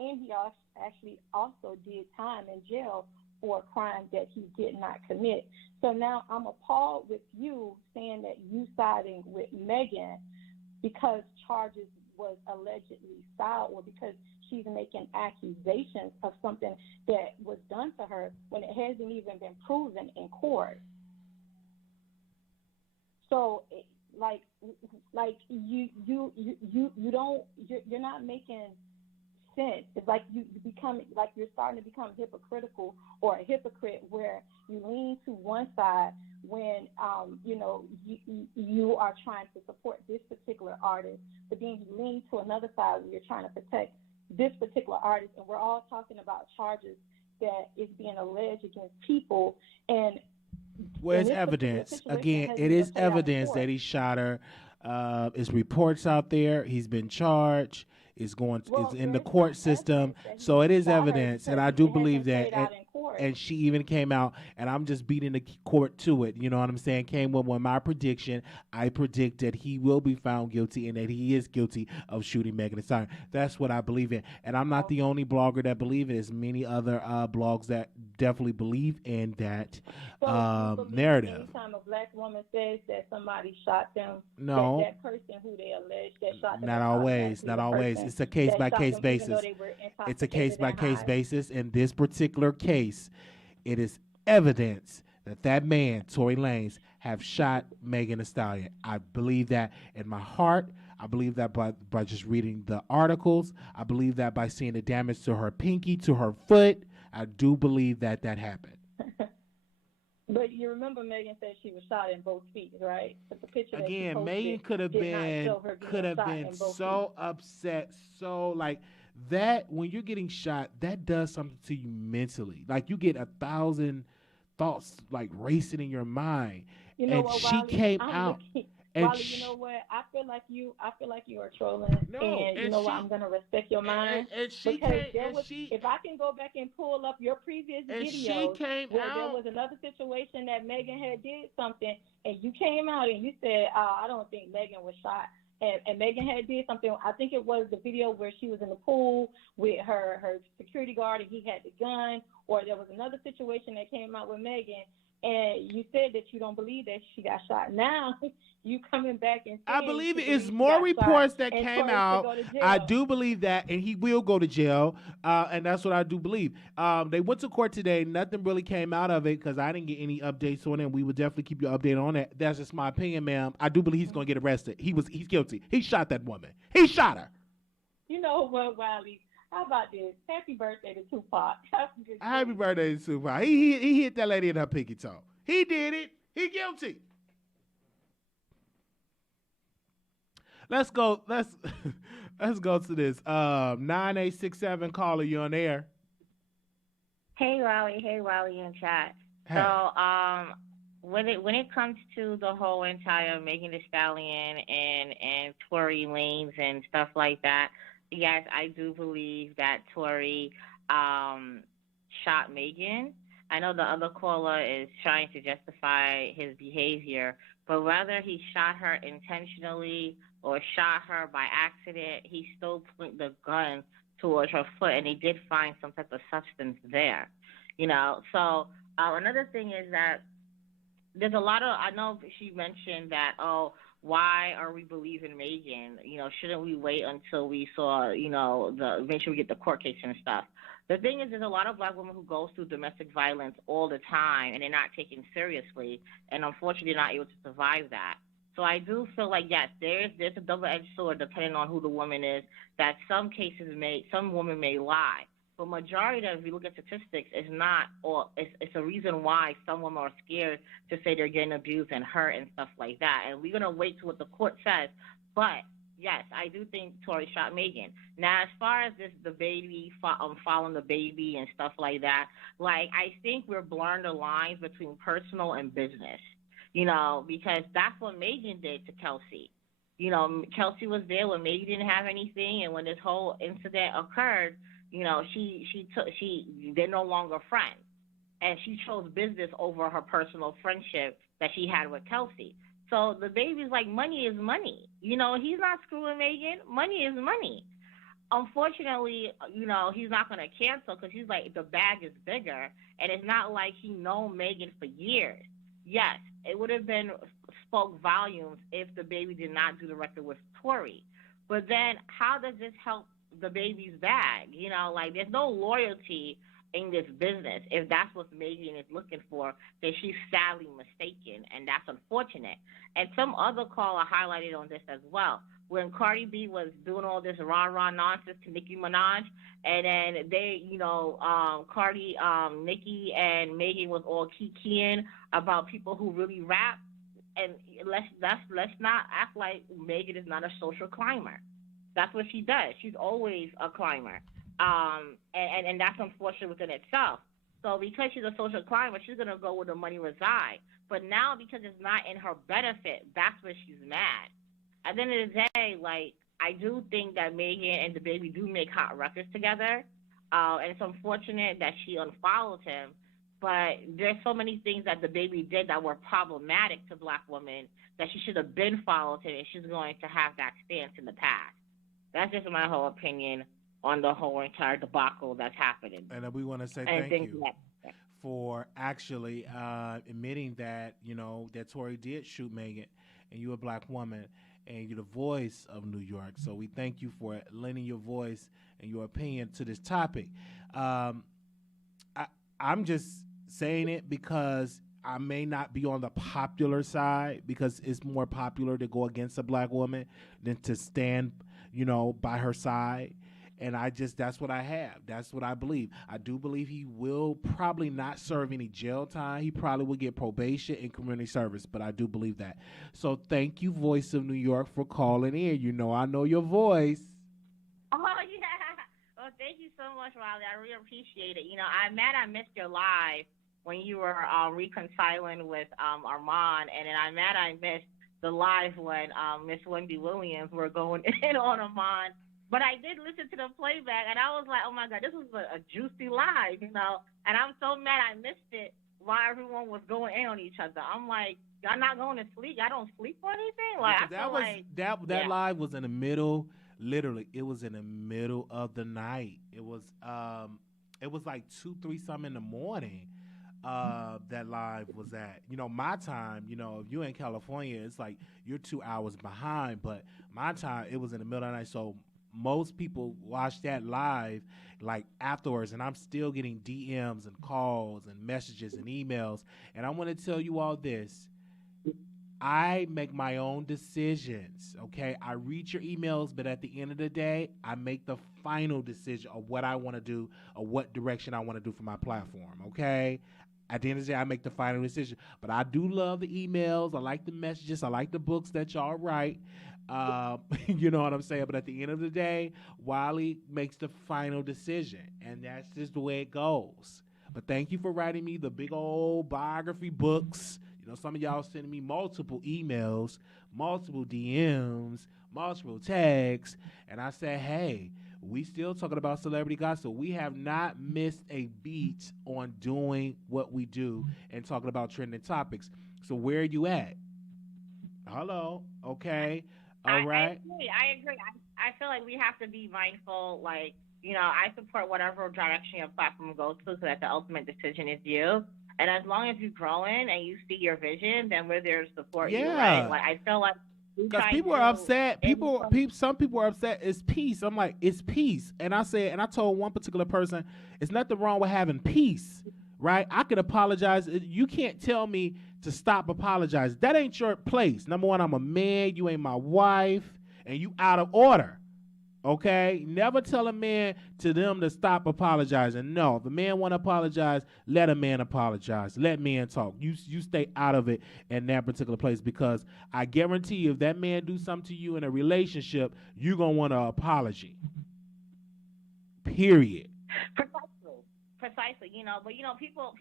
and he actually also did time in jail for a crime that he did not commit. So now I'm appalled with you saying that you siding with Meghan because charges was allegedly filed, or because she's making accusations of something that was done to her when it hasn't even been proven in court. So, you're not making sense. It's like you become, like you're starting to become hypocritical or a hypocrite where you lean to one side when, you are trying to support this particular artist, but then you lean to another side where you're trying to protect this particular artist. And we're all talking about charges that is being alleged against people. And where's evidence? Again, it is evidence that he shot her. There's reports out there. He's been charged. It's in the court system. So it is evidence, and I do believe that. And she even came out, and I'm just beating the court to it. You know what I'm saying? Came with my prediction. I predict that he will be found guilty and that he is guilty of shooting Meghan Thee Stallion. That's what I believe in. And I'm not the only blogger that believe it. There's many other blogs that definitely believe in that narrative. Anytime a black woman says that somebody shot them, no, that person who they allege that shot them. Not always. It's a case-by-case basis. It's a case-by-case basis. In this particular case, it is evidence that man, Tory Lanez, have shot Meghan Thee Stallion. I believe that in my heart. I believe that by just reading the articles. I believe that by seeing the damage to her pinky, to her foot. I do believe that happened. But you remember Meghan said she was shot in both feet, right? But the picture again, Meghan could have been so upset, so like that. When you're getting shot, that does something to you mentally. Like you get 1,000 thoughts like racing in your mind. You know and what, she Wiley? came out. Wiley, you know what? I feel like you are trolling, and you know what? I'm gonna respect your mind if I can go back and pull up your previous videos where there was another situation that Meghan had did something, and you came out and you said, I don't think Meghan was shot, and Meghan had did something. I think it was the video where she was in the pool with her security guard and he had the gun, or there was another situation that came out with Meghan. And you said that you don't believe that she got shot. Now you coming back and saying I believe it is more reports that came out. I do believe that, and he will go to jail, and that's what I do believe. They went to court today. Nothing really came out of it because I didn't get any updates on it. We will definitely keep you updated on that. That's just my opinion, ma'am. I do believe he's going to get arrested. He's guilty. He shot that woman. He shot her. You know what, Wiley? How about this? Happy birthday to Tupac. Happy birthday to Tupac. He hit that lady in her pinky toe. He did it. He guilty. Let's go. Let's go to this. 9867 caller, you on air. Hey Wiley in chat. Hey. So when it comes to the whole entire Megan Thee Stallion and Tory Lanez and stuff like that. Yes, I do believe that Tory shot Meghan. I know the other caller is trying to justify his behavior, but whether he shot her intentionally or shot her by accident, he still pointed the gun towards her foot, and he did find some type of substance there. You know, so another thing is that there's a lot of, I know she mentioned that, why are we believing Meghan? You know, shouldn't we wait until we saw, make sure we get the court case and stuff? The thing is, there's a lot of black women who go through domestic violence all the time, and they're not taken seriously, and unfortunately not able to survive that. So I do feel like, yes, there's a double-edged sword depending on who the woman is, that some women may lie. But majority of, if you look at statistics, is not, or it's a reason why some women are scared to say they're getting abused and hurt and stuff like that. And we're going to wait to what the court says. But, yes, I do think Tory shot Meghan. Now, as far as DaBaby, following DaBaby and stuff like that, like, I think we're blurring the lines between personal and business, because that's what Meghan did to Kelsey. Kelsey was there when Meghan didn't have anything, and when this whole incident occurred, they're no longer friends, and she chose business over her personal friendship that she had with Kelsey. So DaBaby's like, money is money. He's not screwing Meghan. Money is money. Unfortunately, he's not going to cancel because he's like, the bag is bigger, and it's not like he known Meghan for years. Yes, it would have spoke volumes if DaBaby did not do the record with Tory. But then how does this help DaBaby's bag? There's no loyalty in this business. If that's what Meghan is looking for, then she's sadly mistaken, and that's unfortunate. And some other caller highlighted on this as well. when Cardi B was doing all this rah-rah nonsense to Nicki Minaj, and then they, Nicki and Megan was all kikiing about people who really rap, and let's not act like Megan is not a social climber. That's what she does. She's always a climber, and that's unfortunate within itself. So because she's a social climber, she's gonna go where the money resides. But now because it's not in her benefit, that's where she's mad. At the end of the day, like, I do think that Meghan and DaBaby do make hot records together, and it's unfortunate that she unfollowed him. But there's so many things that DaBaby did that were problematic to Black women that she should have been followed him, and she's going to have that stance in the past. That's just my whole opinion on the whole entire debacle that's happening. And we want to say thank you for actually admitting that, that Tory did shoot Meghan, and you're a Black woman, and you're the voice of New York. So we thank you for lending your voice and your opinion to this topic. I'm just saying it because I may not be on the popular side, because it's more popular to go against a Black woman than to stand, by her side. And that's what I have. That's what I believe. I do believe he will probably not serve any jail time. He probably will get probation and community service, but I do believe that. So thank you, Voice of New York, for calling in. I know your voice. Oh, yeah. Well, thank you so much, Wiley. I really appreciate it. I'm mad I missed your live when you were reconciling with Armand, and then I'm mad I missed the live when Miss Wendy Williams were going in on Armand. But I did listen to the playback, and I was like, oh, my God, this was a juicy live, And I'm so mad I missed it while everyone was going in on each other. I'm like, y'all not going to sleep? Y'all don't sleep or anything? Like, that live was in the middle, literally, it was in the middle of the night. It was like 2-3 something in the morning. That live was at, my time, if you're in California, it's like you're 2 hours behind, but my time, it was in the middle of the night. So most people watch that live like afterwards, and I'm still getting DMs and calls and messages and emails. And I want to tell you all this. I make my own decisions, okay? I read your emails, but at the end of the day, I make the final decision of what I want to do or what direction I want to do for my platform, okay? At the end of the day, I make the final decision. But I do love the emails. I like the messages. I like the books that y'all write. You know what I'm saying? But at the end of the day, Wiley makes the final decision, and that's just the way it goes. But thank you for writing me the big old biography books. Some of y'all sending me multiple emails, multiple DMs, multiple texts, and I said, hey, we still talking about celebrity gossip. We have not missed a beat on doing what we do and talking about trending topics. So where are you at? Hello? Okay. All right. I agree. I feel like we have to be mindful. Like, I support whatever direction your platform goes to, so that the ultimate decision is you. And as long as you're growing and you see your vision, then we're there to support you, right? Like, I feel like because people are upset. Some people are upset. It's peace. I'm like, it's peace. And I told one particular person, it's nothing wrong with having peace, right? I could apologize. You can't tell me to stop apologizing. That ain't your place. Number one, I'm a man. You ain't my wife, and you out of order. Okay? Never tell a man to them to stop apologizing. No, if a man want to apologize, let a man apologize. Let men talk. You stay out of it in that particular place, because I guarantee you, if that man do something to you in a relationship, you're going to want an apology. Period. Precisely. People,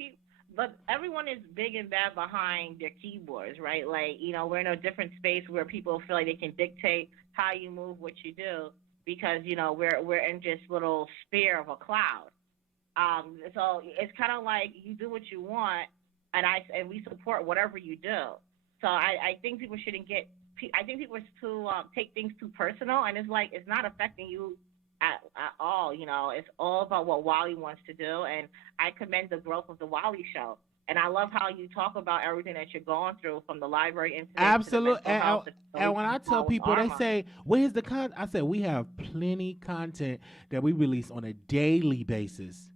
but everyone is big and bad behind their keyboards, right? Like, we're in a different space where people feel like they can dictate how you move, what you do, because, we're in this little sphere of a cloud. So it's kind of like you do what you want, and we support whatever you do. So I think people shouldn't I think people take things too personal, and it's like, it's not affecting you at all. It's all about what Wiley wants to do, and I commend the growth of the Wiley Show. And I love how you talk about everything that you're going through, from the library incident. Absolutely. And when I tell people, they say, where's the content? I said, we have plenty content that we release on a daily basis.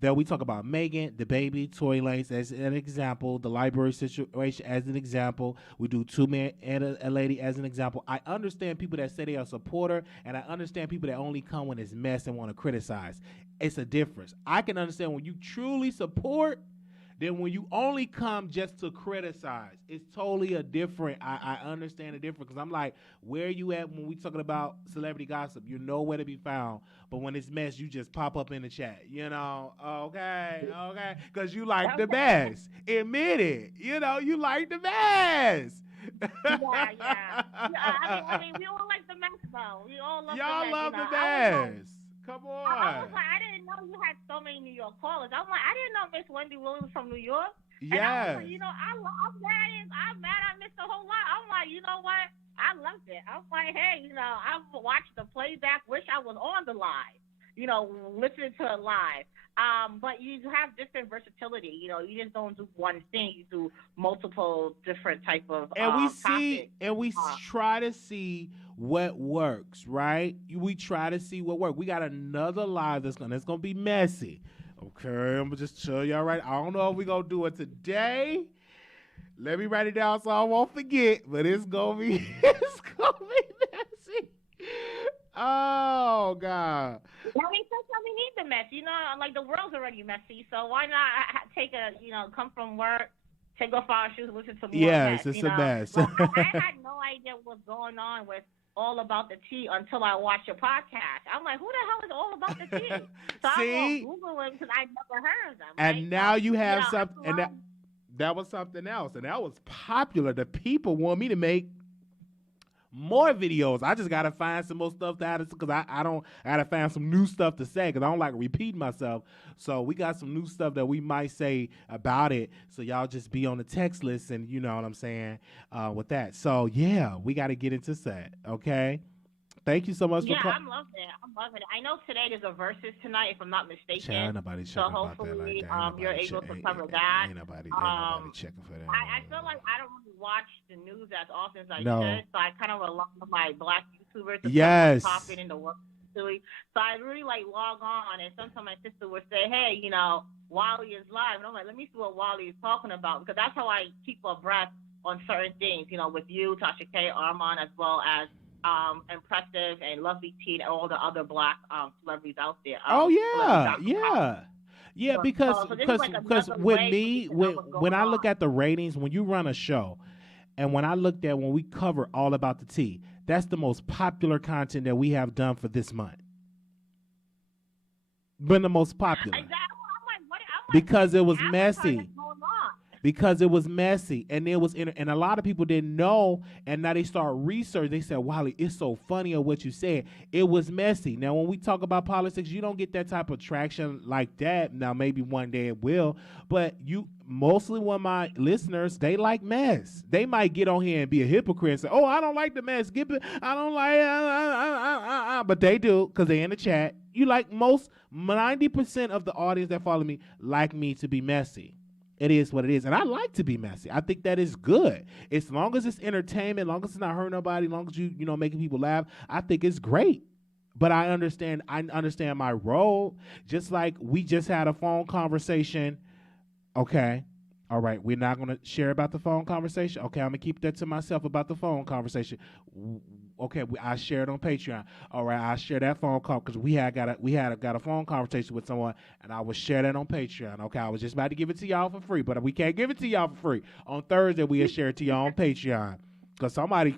That we talk about Meghan, DaBaby, Tory Lanez as an example, the library situation as an example. We do Two Men and a Lady as an example. I understand people that say they are a supporter, and I understand people that only come when it's mess and want to criticize. It's a difference. I can understand when you truly support than when you only come just to criticize. It's totally a different. I understand the difference because I'm like, where you at when we talking about celebrity gossip? You know where to be found. But when it's mess, you just pop up in the chat. You know, okay, because you like the best. Admit it. You know, you like the best. Yeah. I mean, we all like the mess though. We all love Y'all the mess. love the best. Come on. I was like, I didn't know you had so many New York callers. I'm like, I didn't know Miss Wendy Williams from New York. Yes. And I was like, you know, I'm mad I missed a whole lot. I'm like, you know what? I loved it. I'm like, hey, you know, I've watched the playback. Wish I was on the live. You know, listening to it live. But you have different versatility. You know, you just don't do one thing. You do multiple different type of and we topics. Try to see what works, right? We try to see what works. We got another live that's gonna be messy. Okay, I'm gonna just tell y'all right. I don't know if we're gonna do it today. Let me write it down so I won't forget. But it's gonna be messy. Oh God. I mean, sometimes we need the mess. You know, like the world's already messy, so why not come from work, take off our shoes, listen to more yes, mess, it's a mess. But I had no idea what's going on with All About the Tea until I watched your podcast. I'm like, who the hell is All About the Tea? So I will Google it because I never heard of them. And right? now so, you have something, and that was something else, and that was popular. The people want me to make more videos. I just gotta find some more stuff to add because I gotta find some new stuff to say because I don't like repeating myself. So we got some new stuff that we might say about it. So y'all just be on the text list and you know what I'm saying with that. So yeah, we got to get into that. Okay. Thank you so much for I'm loving it. I know today there's a versus tonight, if I'm not mistaken. Nobody so hopefully you're able to cover that. Ain't nobody checking for that. I feel like I don't really watch the news as often as I No. should, so I kind of rely on my black YouTubers to pop in the work. So I really log on, and sometimes my sister would say, hey, you know, Wiley is live. And I'm like, let me see what Wiley is talking about, because that's how I keep abreast on certain things, you know, with you, Tasha K, Armand, as well as Impressive and Lovely T and all the other black celebrities out there. Because with me, when I look at the ratings, when you run a show, and when we cover All About the Tea, that's the most popular content that we have done for this month. Been the most popular. Exactly. Because it was messy. Because it was messy, and and a lot of people didn't know, and now they start research. They said, "Wally, it's so funny of what you said. It was messy." Now, when we talk about politics, you don't get that type of traction like that. Now, maybe one day it will, but mostly when my listeners, they like mess. They might get on here and be a hypocrite and say, "Oh, I don't like the mess. I don't like," but they do because they're in the chat. You like 90% of the audience that follow me like me to be messy. It is what it is. And I like to be messy. I think that is good. As long as it's entertainment, as long as it's not hurting nobody, as long as you making people laugh, I think it's great. But I understand my role. Just like we just had a phone conversation. Okay. All right. We're not going to share about the phone conversation. Okay. I'm going to keep that to myself about the phone conversation. Okay, I shared on Patreon. All right, I share that phone call because we had got a phone conversation with someone, and I will share that on Patreon. Okay, I was just about to give it to y'all for free, but we can't give it to y'all for free. On Thursday, we'll share it to y'all on Patreon because somebody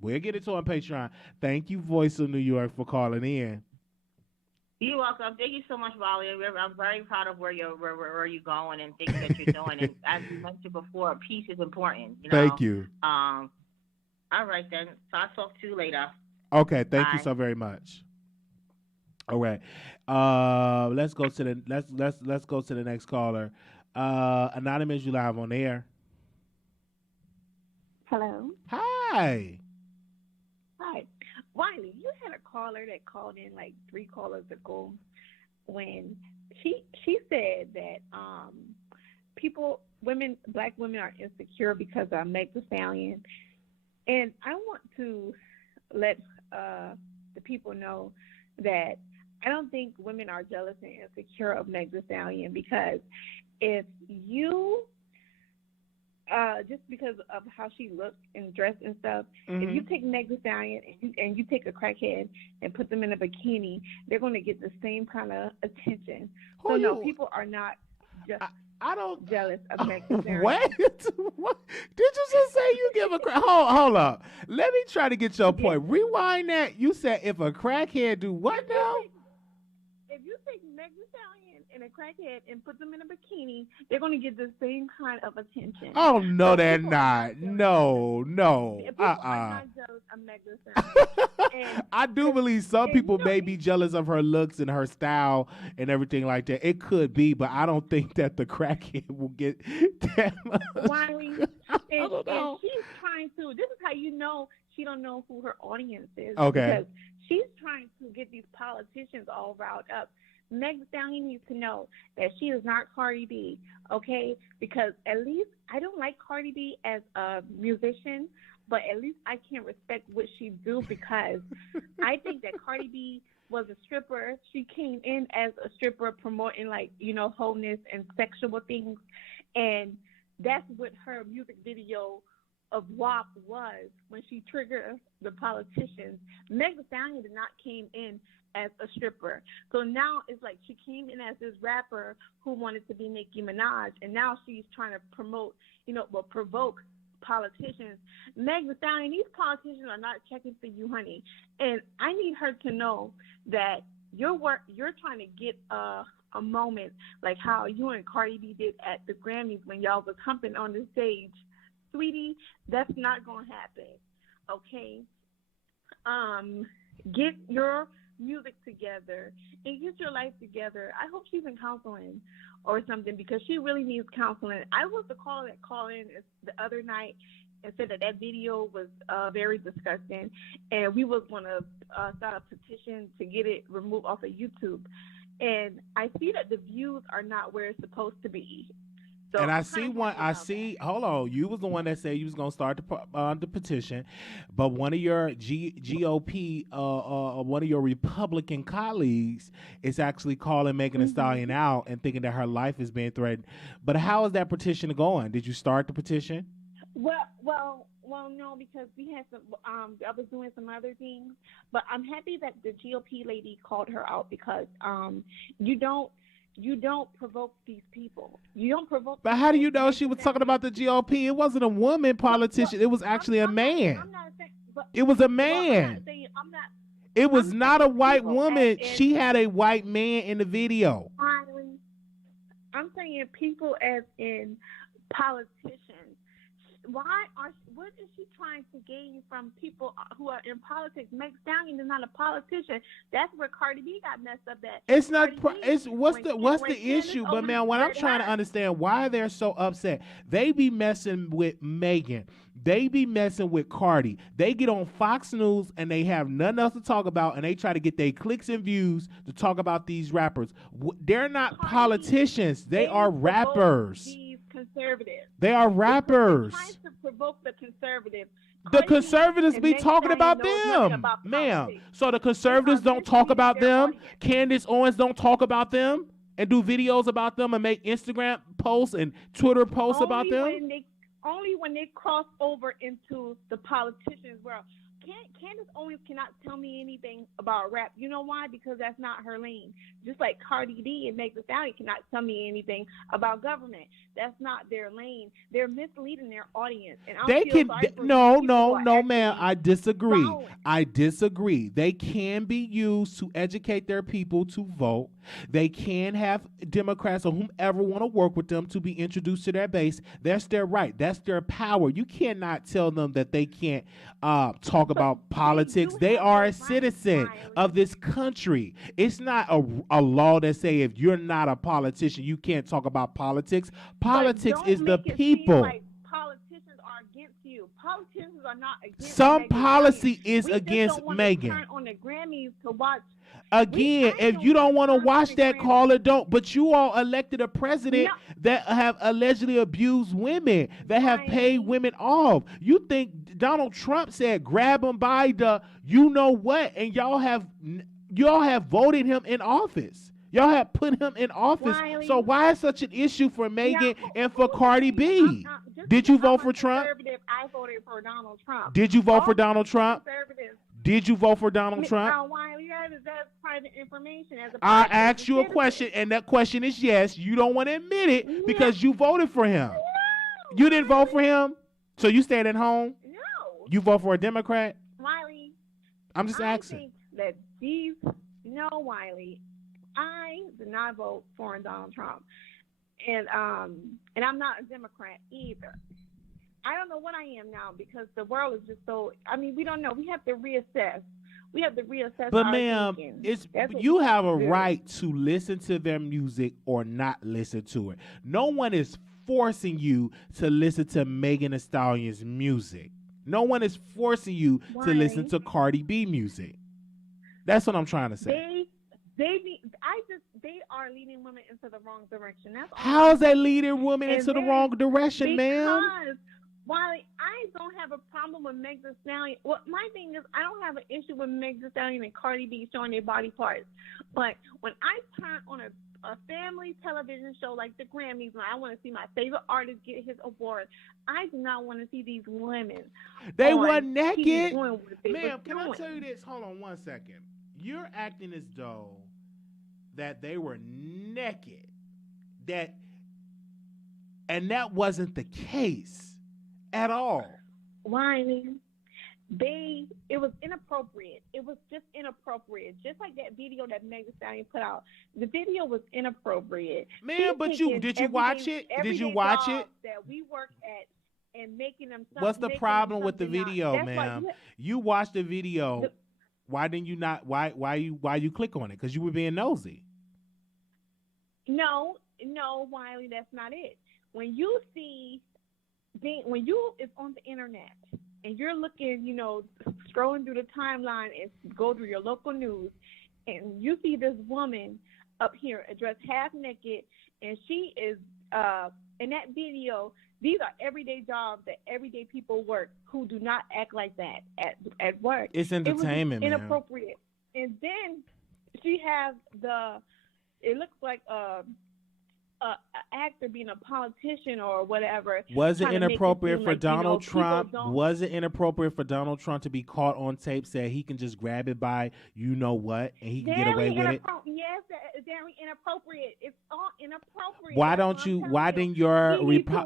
we'll get it to on Patreon. Thank you, Voice of New York, for calling in. You're welcome. Thank you so much, Wally. I'm very proud of where you're going and things that you're doing. And as you mentioned before, peace is important. You know? Thank you. All right, then. So I'll talk to you later. Okay, thank you so very much. All right. Let's go to the next caller. Anonymous, you live on air. Hello. Hi. Hi. Wiley, you had a caller that called in like 3 callers ago when she said that black women are insecure because of Meg Thee Stallion. And I want to let the people know that I don't think women are jealous and insecure of Meg Thee Stallion, because if you just because of how she looks and dressed and stuff, if you take Meg Thee Stallion and you take a crackhead and put them in a bikini, they're going to get the same kind of attention. So no, people are not just I don't jealous of Meg Thee Stallion. What? What? Did you just say you give a crack? Hold up. Let me try to get your point. Rewind that. You said if a crackhead do what now? If you take Meg Thee Stallion and a crackhead and put them in a bikini, they're going to get the same kind of attention. Oh no, so they're not. No. People are not jealous of Meg Thee Stallion. I do believe some people may be jealous of her looks and her style and everything like that. It could be, but I don't think that the crackhead will get that much. Wiley, and she's trying to. This is how you know she don't know who her audience is. Okay. Because she's trying to get these politicians all riled up. Meg Thee Stallion needs to know that she is not Cardi B, okay? Because at least I don't like Cardi B as a musician, but at least I can respect what she do, because I think that Cardi B was a stripper. She came in as a stripper promoting, like, wholeness and sexual things, and that's what her music video of WAP was when she triggered the politicians. Meg Thee Stallion did not came in as a stripper. So now it's like she came in as this rapper who wanted to be Nicki Minaj, and now she's trying to promote, provoke politicians. Meg Thee Stallion, these politicians are not checking for you, honey. And I need her to know that you're trying to get a moment like how you and Cardi B did at the Grammys when y'all was humping on the stage. Sweetie, that's not going to happen, okay? Get your music together and get your life together. I hope she's in counseling or something, because she really needs counseling. I was the caller that called in the other night and said that video was very disgusting, and we was going to start a petition to get it removed off of YouTube. And I see that the views are not where it's supposed to be. So and hold on, you was the one that said you was going to start the petition, but one of your GOP, one of your Republican colleagues is actually calling Megan Thee Stallion out and thinking that her life is being threatened. But how is that petition going? Did you start the petition? Well, no, because we had some, I was doing some other things, but I'm happy that the GOP lady called her out, because you don't provoke these people. You don't provoke. But how do you know she was talking about the GOP? It wasn't a woman politician. It was actually a man. It was a man. It was not a white woman. She had a white man in the video. I'm saying people as in politicians. What is she trying to gain from people who are in politics? Meg Thee Stallion is not a politician. That's where Cardi B got messed up at. It's not. What's the issue? But man, what I'm trying to understand, why they're so upset. They be messing with Megan. They be messing with Cardi. They get on Fox News and they have nothing else to talk about, and they try to get their clicks and views to talk about these rappers. They're not politicians. They are rappers. Conservatives. They are rappers. They're trying to provoke the conservatives. The conservatives be talking about them, ma'am. So the conservatives don't talk about them. Candace Owens don't talk about them and do videos about them and make Instagram posts and Twitter posts about them. Only when they cross over into the politicians' world. Candace Owens cannot tell me anything about rap. You know why? Because that's not her lane. Just like Cardi B and Meg Thee Stallion cannot tell me anything about government. That's not their lane. They're misleading their audience. And no, ma'am. I disagree. I disagree. They can be used to educate their people to vote. They can have Democrats or whomever want to work with them to be introduced to their base. That's their right. That's their power. You cannot tell them that they can't talk about politics. They are a citizen of this country. It's not a law that say if you're not a politician, you can't talk about politics. Politics is the people. Like politicians are against you. Politicians are not against some policy is against Megan. Turn on the Grammys to watch. Again, if you don't want to watch that, call it don't. But you all elected a president that have allegedly abused women, that have paid women off. You think Donald Trump said grab them by the you know what, and y'all have Y'all have voted him in office. Y'all have put him in office. Wiley. So why is such an issue for Megan Now, and for Cardi B? Did you vote for Trump? I voted for Donald Trump. Did you vote for Donald Trump? Did you vote for Donald Trump? Wiley, that's private information. I asked you a question, and that question is yes. You don't want to admit it because you voted for him. No, You didn't vote for him, so you stayed at home? No. You vote for a Democrat? Wiley. I'm just I asking. think that Wiley, I did not vote for Donald Trump. And I'm not a Democrat either. I don't know what I am now because the world is just so. I mean, we don't know. We have to reassess. But our ma'am, thinking. you have a right to listen to their music or not listen to it. No one is forcing you to listen to Megan Thee Stallion's music. No one is forcing you to listen to Cardi B music. That's what I'm trying to say. They are leading women into the wrong direction. That's all. How's that leading women into the wrong direction, ma'am? Because Wiley, I don't have a problem with Meg Thee Stallion. Well, my thing is, I don't have an issue with Meg Thee Stallion and Cardi B showing their body parts. But when I turn on a family television show like the Grammys, and I want to see my favorite artist get his award, I do not want to see these women. They were naked. Ma'am, can I tell you this? Hold on 1 second. You're acting as though that they were naked. And that wasn't the case at all. Wiley, it was inappropriate. It was just inappropriate. Just like that video that Meg Thee Stallion put out. The video was inappropriate. Man, but did you watch it? Did you watch it? That we work at and making them. What's the problem with the video, ma'am? You watched the video. Why didn't you not? Why you click on it? Because you were being nosy. No, Wiley, that's not it. When you is on the internet and you're looking, scrolling through the timeline and go through your local news, and you see this woman up here dressed half naked, and she is in that video. These are everyday jobs that everyday people work who do not act like that at work. It's entertainment, man. Inappropriate. And then she has it looks like a actor being a politician or whatever. Was it inappropriate for Donald Trump? Was it inappropriate for Donald Trump to be caught on tape saying he can just grab it by you know what and he can get away with it? Yes, it's very inappropriate. It's all inappropriate. Why didn't your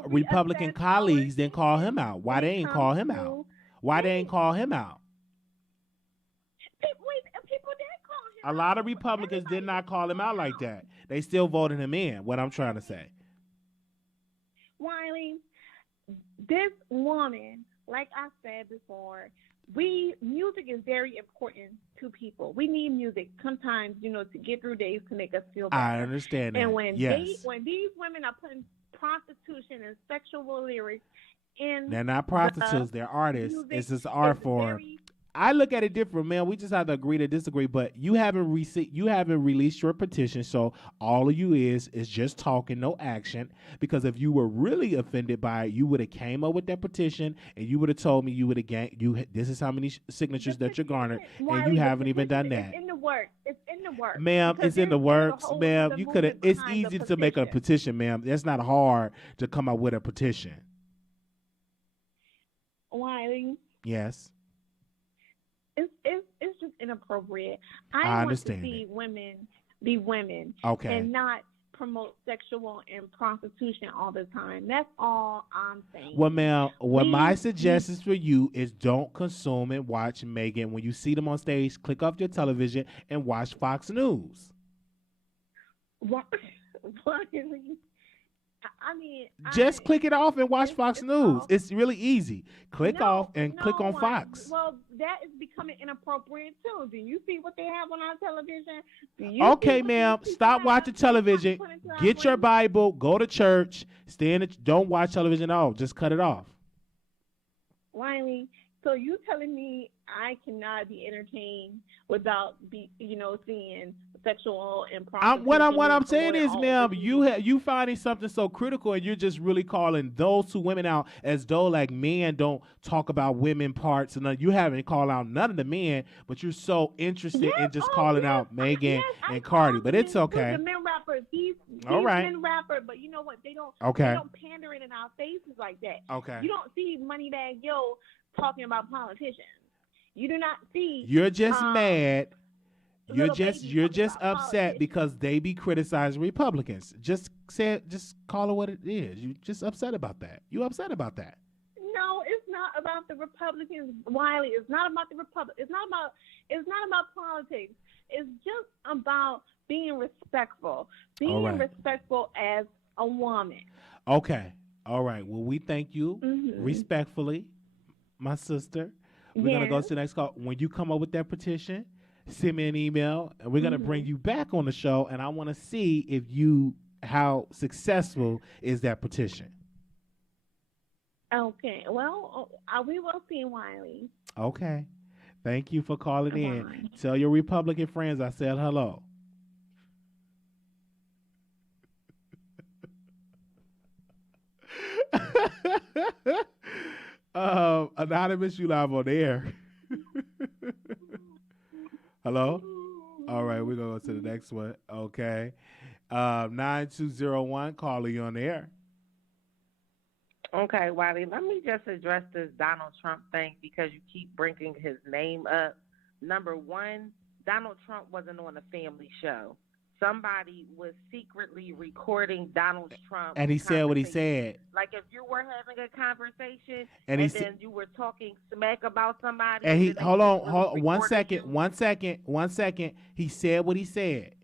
Republican colleagues then call him out? Why they ain't call him out? Why they ain't call him out? People did call him out. A lot of Republicans did not call him out like that. They still voted him in, what I'm trying to say. Wiley, this woman, like I said before, music is very important to people. We need music sometimes, to get through days to make us feel better. I understand that. And when yes. when these women are putting prostitution and sexual lyrics in, they're not prostitutes, they're artists. It's just art form. I look at it different, man. We just have to agree to disagree. But you haven't released your petition, so all of you is just talking, no action. Because if you were really offended by it, you would have came up with that petition, and you would have told me you would have this is how many signatures that you garnered, and you haven't even done that. It's in the works. It's in the works, ma'am. It's in the works, ma'am. You could have. It's easy to make a petition, ma'am. It's not hard to come up with a petition. Wiley. Yes. It's just inappropriate. I want to understand see women be women, okay, and not promote sexual and prostitution all the time. That's all I'm saying. Well, ma'am, my suggestions for you is don't consume and watch Meghan. When you see them on stage, click off your television and watch Fox News. What? I mean, just click it off and watch Fox News. It's really easy. Click off and click on Fox. Well, that is becoming inappropriate too. Do you see what they have on our television? Okay, ma'am. Stop watching television. Get your Bible. Go to church. Don't watch television at all. Just cut it off. Wiley, so you telling me I cannot be entertained without seeing sexual and what I'm prostitution saying promoted is, all ma'am, over the you finding something so critical, and you're just really calling those two women out as though like men don't talk about women parts, and you haven't called out none of the men, but you're so interested in just calling out Meghan and Cardi. But it's okay. The men rappers, he's all right. men rapper, but you know what? They don't pander it in our faces like that. Okay. You don't see Moneybag Yo talking about politicians. You do not see. You're just mad. You're just upset because they be criticizing Republicans. Just call it what it is. You just upset about that. You upset about that. No, it's not about the Republicans, Wiley. It's not about the Republic. It's not about politics. It's just about being respectful. Being respectful as a woman. Okay. All right. Well, we thank you respectfully, my sister. We're gonna go to the next call. When you come up with that petition, send me an email, and we're gonna bring you back on the show. And I want to see how successful is that petition. Okay. Well, we will see, Wiley. Okay. Thank you for calling in. Tell your Republican friends I said hello. Anonymous, you live on the air. Hello? All right, we're going to go to the next one. Okay. 9201, calling you on the air. Okay, Wiley, let me just address this Donald Trump thing because you keep bringing his name up. Number one, Donald Trump wasn't on a family show. Somebody was secretly recording Donald Trump. And he said what he said. Like if you were having a conversation and then you were talking smack about somebody. And he, hold on, 1 second. He said what he said.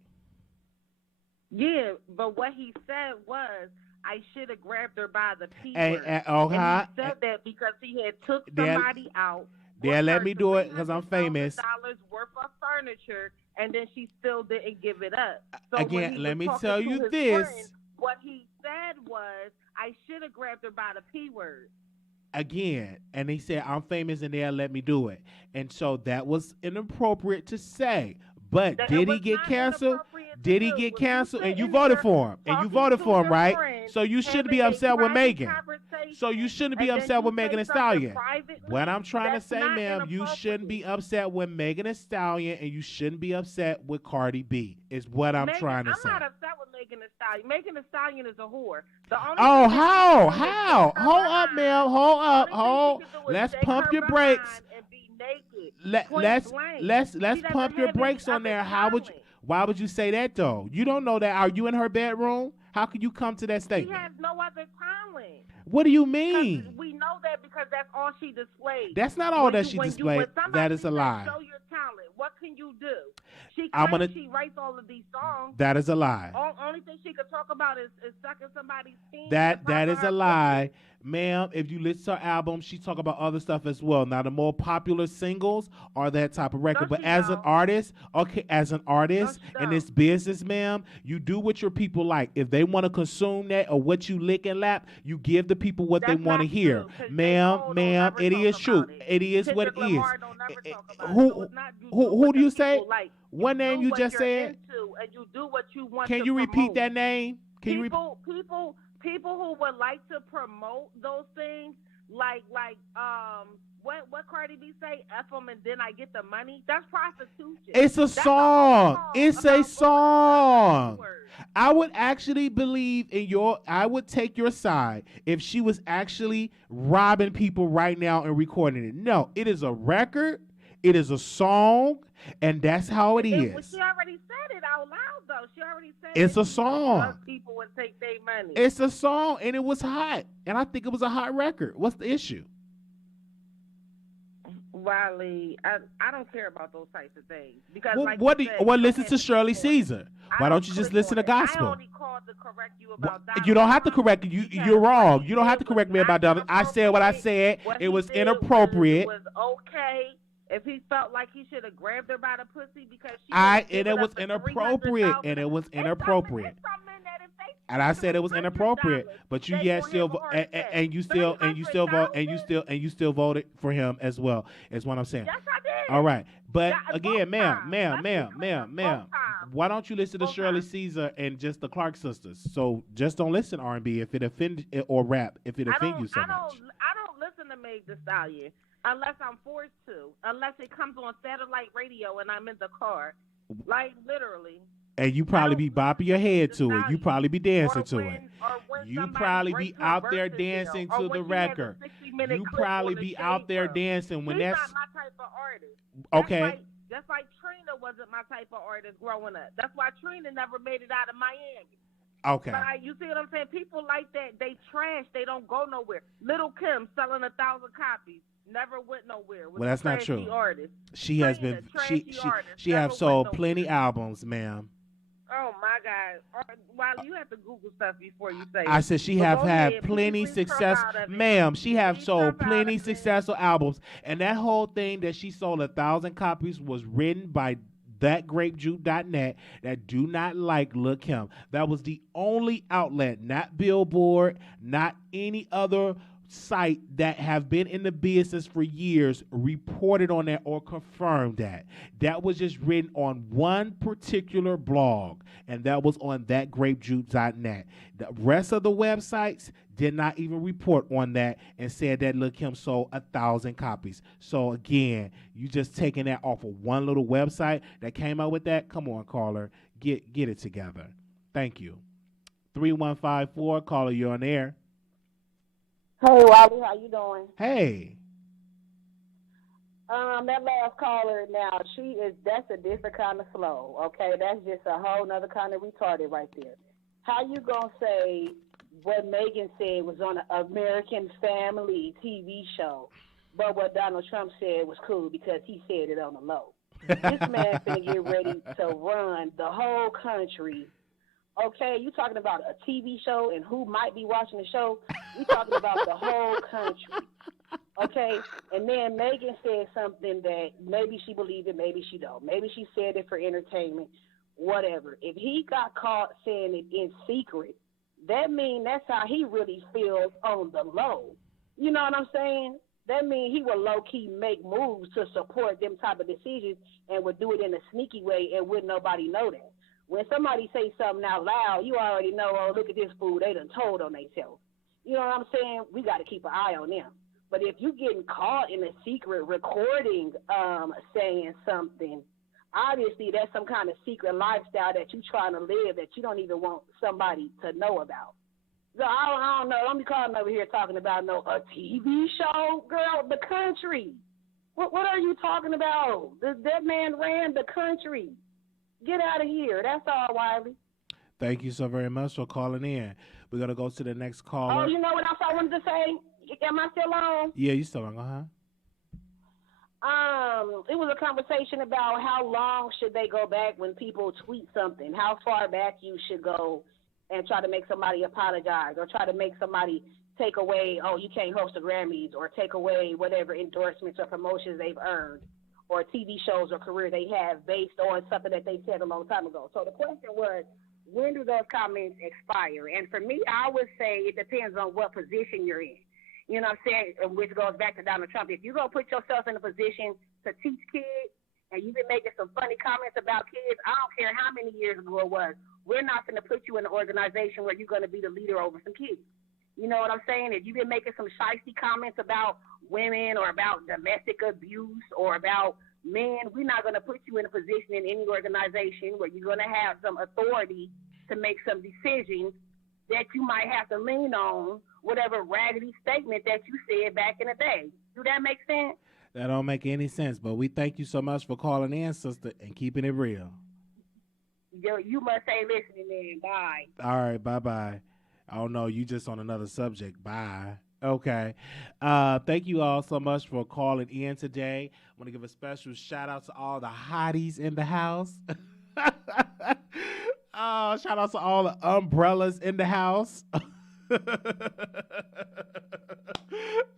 Yeah, but what he said was, I should have grabbed her by the P And word. And he said that because he had took somebody out. They let me do it because I'm famous. $300 worth of furniture, and then she still didn't give it up. So again, let me tell you this. Friend, what he said was, I should have grabbed her by the P word. Again, and he said, I'm famous and they'll let me do it. And so that was inappropriate to say. But did he get canceled? Did he get canceled? And you voted for him. And you voted for him, right? So you shouldn't be upset with Meghan. So you shouldn't be upset with Meghan and Stallion. What I'm trying to say, ma'am, you shouldn't be upset with Meghan and Stallion, and you shouldn't be upset with Cardi B, is what I'm trying to say. I'm not upset with Meghan and Stallion. Meghan and Stallion is a whore. How? Hold up, ma'am. Hold. Let's pump your brakes. Let's pump your brakes on there. Why would you say that though? You don't know that. Are you in her bedroom? How could you come to that statement? She has no other talent. What do you mean? We know that because that's all she displayed. That's not all that she displayed. That is a lie. Show your talent. What can you do? She writes all of these songs. That is a lie. Only thing she could talk about is sucking somebody's team. That is a lie. Ma'am, if you listen to her album, she talk about other stuff as well. Now, the more popular singles are that type of record. But as an artist, in this business, ma'am, you do what your people like. If they want to consume that or what you lick and lap, you give the people what they want to hear. Ma'am, it is true. It is what it is. Who do you say? What name you just said? And you do what you want. Can you repeat that name? People who would like to promote those things, like what Cardi B say, F them and then I get the money. That's prostitution. It's a song. It's a song. I would actually believe I would take your side if she was actually robbing people right now and recording it. No, it is a record. It is a song, and that's how it is. She already said it out loud, though. She already said it's a song. People would take their money. It's a song, and it was hot, and I think it was a hot record. What's the issue? Wiley, I don't care about those types of things because listen to Shirley Caesar. Why don't you just listen to gospel? I only called to correct you about that. You don't have to correct you. You're wrong. You don't have to correct me about that. I said what I said. It was inappropriate. It was okay. If he felt like he should have grabbed her by the pussy because it was inappropriate, and it was innoted. And I said it was inappropriate, but you still voted for him as well. Is what I'm saying. Yes, I did. All right, but again, ma'am, Why don't you listen to Shirley Caesar and just the Clark sisters? So just don't listen to R&B if it offends or rap if it offends you so much. I don't listen to Meg Thee Stallion unless I'm forced to, unless it comes on satellite radio and I'm in the car, like literally. And you probably be bopping your head to it. You probably be dancing to it. You probably be out there dancing to the record. You probably be out there dancing when that's. She's not my type of artist. Okay. Just like Trina wasn't my type of artist growing up. That's why Trina never made it out of Miami. Okay. Like, you see what I'm saying? People like that, they trash. They don't go nowhere. Little Kim selling 1,000 copies. Never went nowhere. Well, that's not true. Artist. She has been. She have sold plenty albums, ma'am. Oh my God! Wiley, you have to Google stuff before you say. I said she have had plenty success, ma'am. She have sold plenty successful albums, and that whole thing that she sold 1,000 copies was written by thatgrapejuke.net that do not like Lil' Kim. That was the only outlet, not Billboard, not any other site that have been in the business for years reported on that or confirmed that. That was just written on one particular blog, and that was on thatgrapejuke.net. The rest of the websites did not even report on that and said that Lil' Kim sold 1,000 copies. So again, you just taking that off of one little website that came out with that. Come on, caller, get it together. Thank you. 3154, caller, you're on air. Hey, Wiley, how you doing? Hey. That last caller now, that's a different kind of slow, okay? That's just a whole nother kind of retarded right there. How you gonna say what Meghan said was on an American Family TV show, but what Donald Trump said was cool because he said it on the low? This man finna get ready to run the whole country. Okay, you talking about a TV show and who might be watching the show? We talking about the whole country. Okay, and then Meghan said something that maybe she believed it, maybe she don't. Maybe she said it for entertainment, whatever. If he got caught saying it in secret, that means that's how he really feels on the low. You know what I'm saying? That means he will low-key make moves to support them type of decisions and would do it in a sneaky way and wouldn't nobody know that. When somebody say something out loud, you already know, oh, look at this fool, they done told on themselves. You know what I'm saying? We got to keep an eye on them. But if you getting caught in a secret recording saying something, obviously that's some kind of secret lifestyle that you trying to live that you don't even want somebody to know about. So I don't know. Don't be calling over here talking about a TV show, girl, the country. What are you talking about? That man ran the country. Get out of here. That's all, Wiley. Thank you so very much for calling in. We're going to go to the next caller. Oh, you know what else I wanted to say? Am I still on? Yeah, you still on, huh? It was a conversation about how long should they go back when people tweet something, how far back you should go and try to make somebody apologize or try to make somebody take away, oh, you can't host the Grammys, or take away whatever endorsements or promotions they've earned, or TV shows or career they have based on something that they said a long time ago. So the question was, when do those comments expire? And for me, I would say it depends on what position you're in. You know what I'm saying? Which goes back to Donald Trump. If you're going to put yourself in a position to teach kids and you've been making some funny comments about kids, I don't care how many years ago it was, we're not going to put you in an organization where you're going to be the leader over some kids. You know what I'm saying? If you've been making some shiesty comments about women or about domestic abuse or about men, we're not going to put you in a position in any organization where you're going to have some authority to make some decisions that you might have to lean on whatever raggedy statement that you said back in the day. Do that make sense? That don't make any sense, but we thank you so much for calling in, sister, and keeping it real. Yo, you must say listening in. Bye. All right, bye-bye. Oh, no, you just on another subject. Bye. Okay. Thank you all so much for calling in today. I want to give a special shout-out to all the hotties in the house. Shout out to all the umbrellas in the house.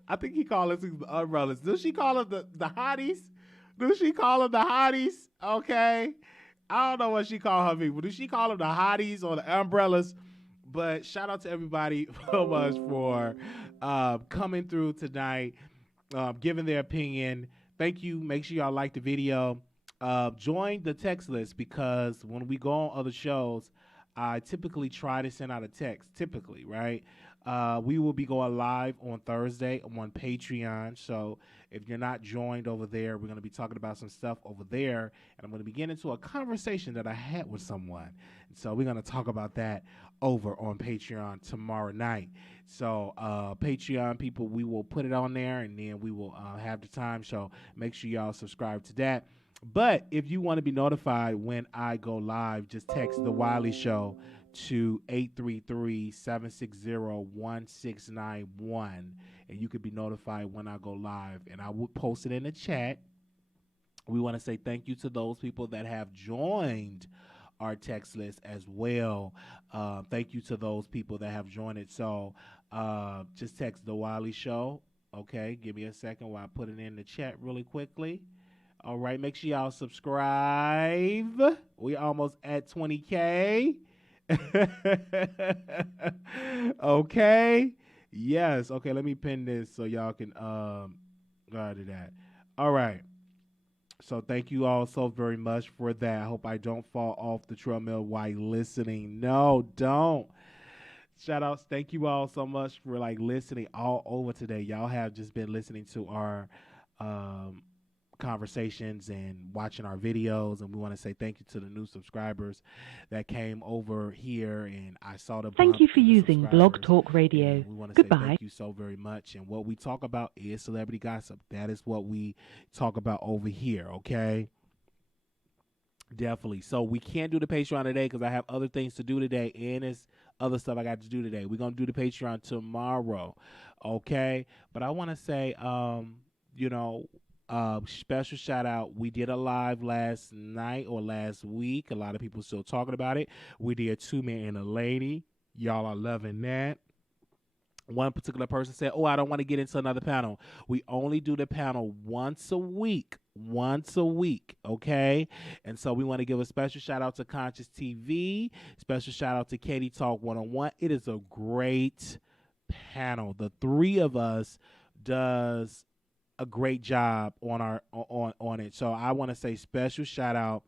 I think he called us the umbrellas. Does she call them the hotties? Does she call them the hotties? Okay. I don't know what she call her people. Does she call them the hotties or the umbrellas? But shout out to everybody so much for coming through tonight, giving their opinion. Thank you. Make sure y'all like the video. join the text list, because when we go on other shows, I typically try to send out a text, typically, right? We will be going live on Thursday on Patreon. So if you're not joined over there, we're going to be talking about some stuff over there. And I'm going to be getting into a conversation that I had with someone. And so we're going to talk about that over on Patreon tomorrow night. So Patreon people, we will put it on there, and then we will have the time. So make sure y'all subscribe to that. But if you want to be notified when I go live, just text The Wiley Show to 833-760-1691, and you could be notified when I go live, and I will post it in the chat. We want to say thank you to those people that have joined our text list as well. Thank you to those people that have joined it. So just text The Wiley Show. Okay, give me a second while I put it in the chat really quickly. All right, make sure y'all subscribe. We almost at 20K. Okay. Yes. Okay, let me pin this so y'all can go to that. All right. So thank you all so very much for that. I hope I don't fall off the treadmill while listening. No, don't. Shout outs. Thank you all so much for listening all over today. Y'all have just been listening to our conversations and watching our videos, and we want to say thank you to the new subscribers that came over here, and I saw the thank you for using Blog Talk Radio. We want to Goodbye. say thank you so very much. And what we talk about is celebrity gossip. That is what we talk about over here. Okay, definitely. So we can't do the Patreon today because I have other things to do today, and it's other stuff I got to do today. We're gonna do the Patreon tomorrow. Okay, but I want to say special shout out. We did a live last night or last week. A lot of people still talking about it. We did 2 men and a lady. Y'all are loving that. One particular person said, I don't want to get into another panel. We only do the panel once a week. Okay? And so we want to give a special shout out to Conscious TV. Special shout out to Katie Talk 101. It is a great panel. The 3 of us does a great job on it. So I want to say special shout out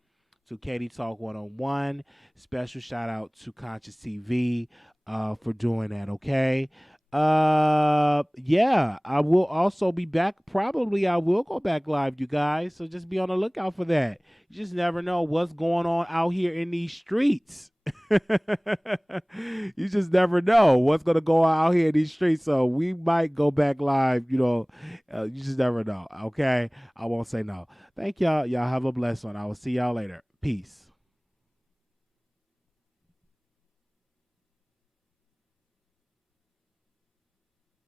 to Katie Talk 101. Special shout out to Conscious TV for doing that. Okay. Yeah, I will also be back. Probably I will go back live, you guys. So just be on the lookout for that. You just never know what's going on out here in these streets. You just never know what's going to go on out here in these streets. So we might go back live, you just never know. Okay. I won't say no. Thank y'all. Y'all have a blessed one. I will see y'all later. Peace.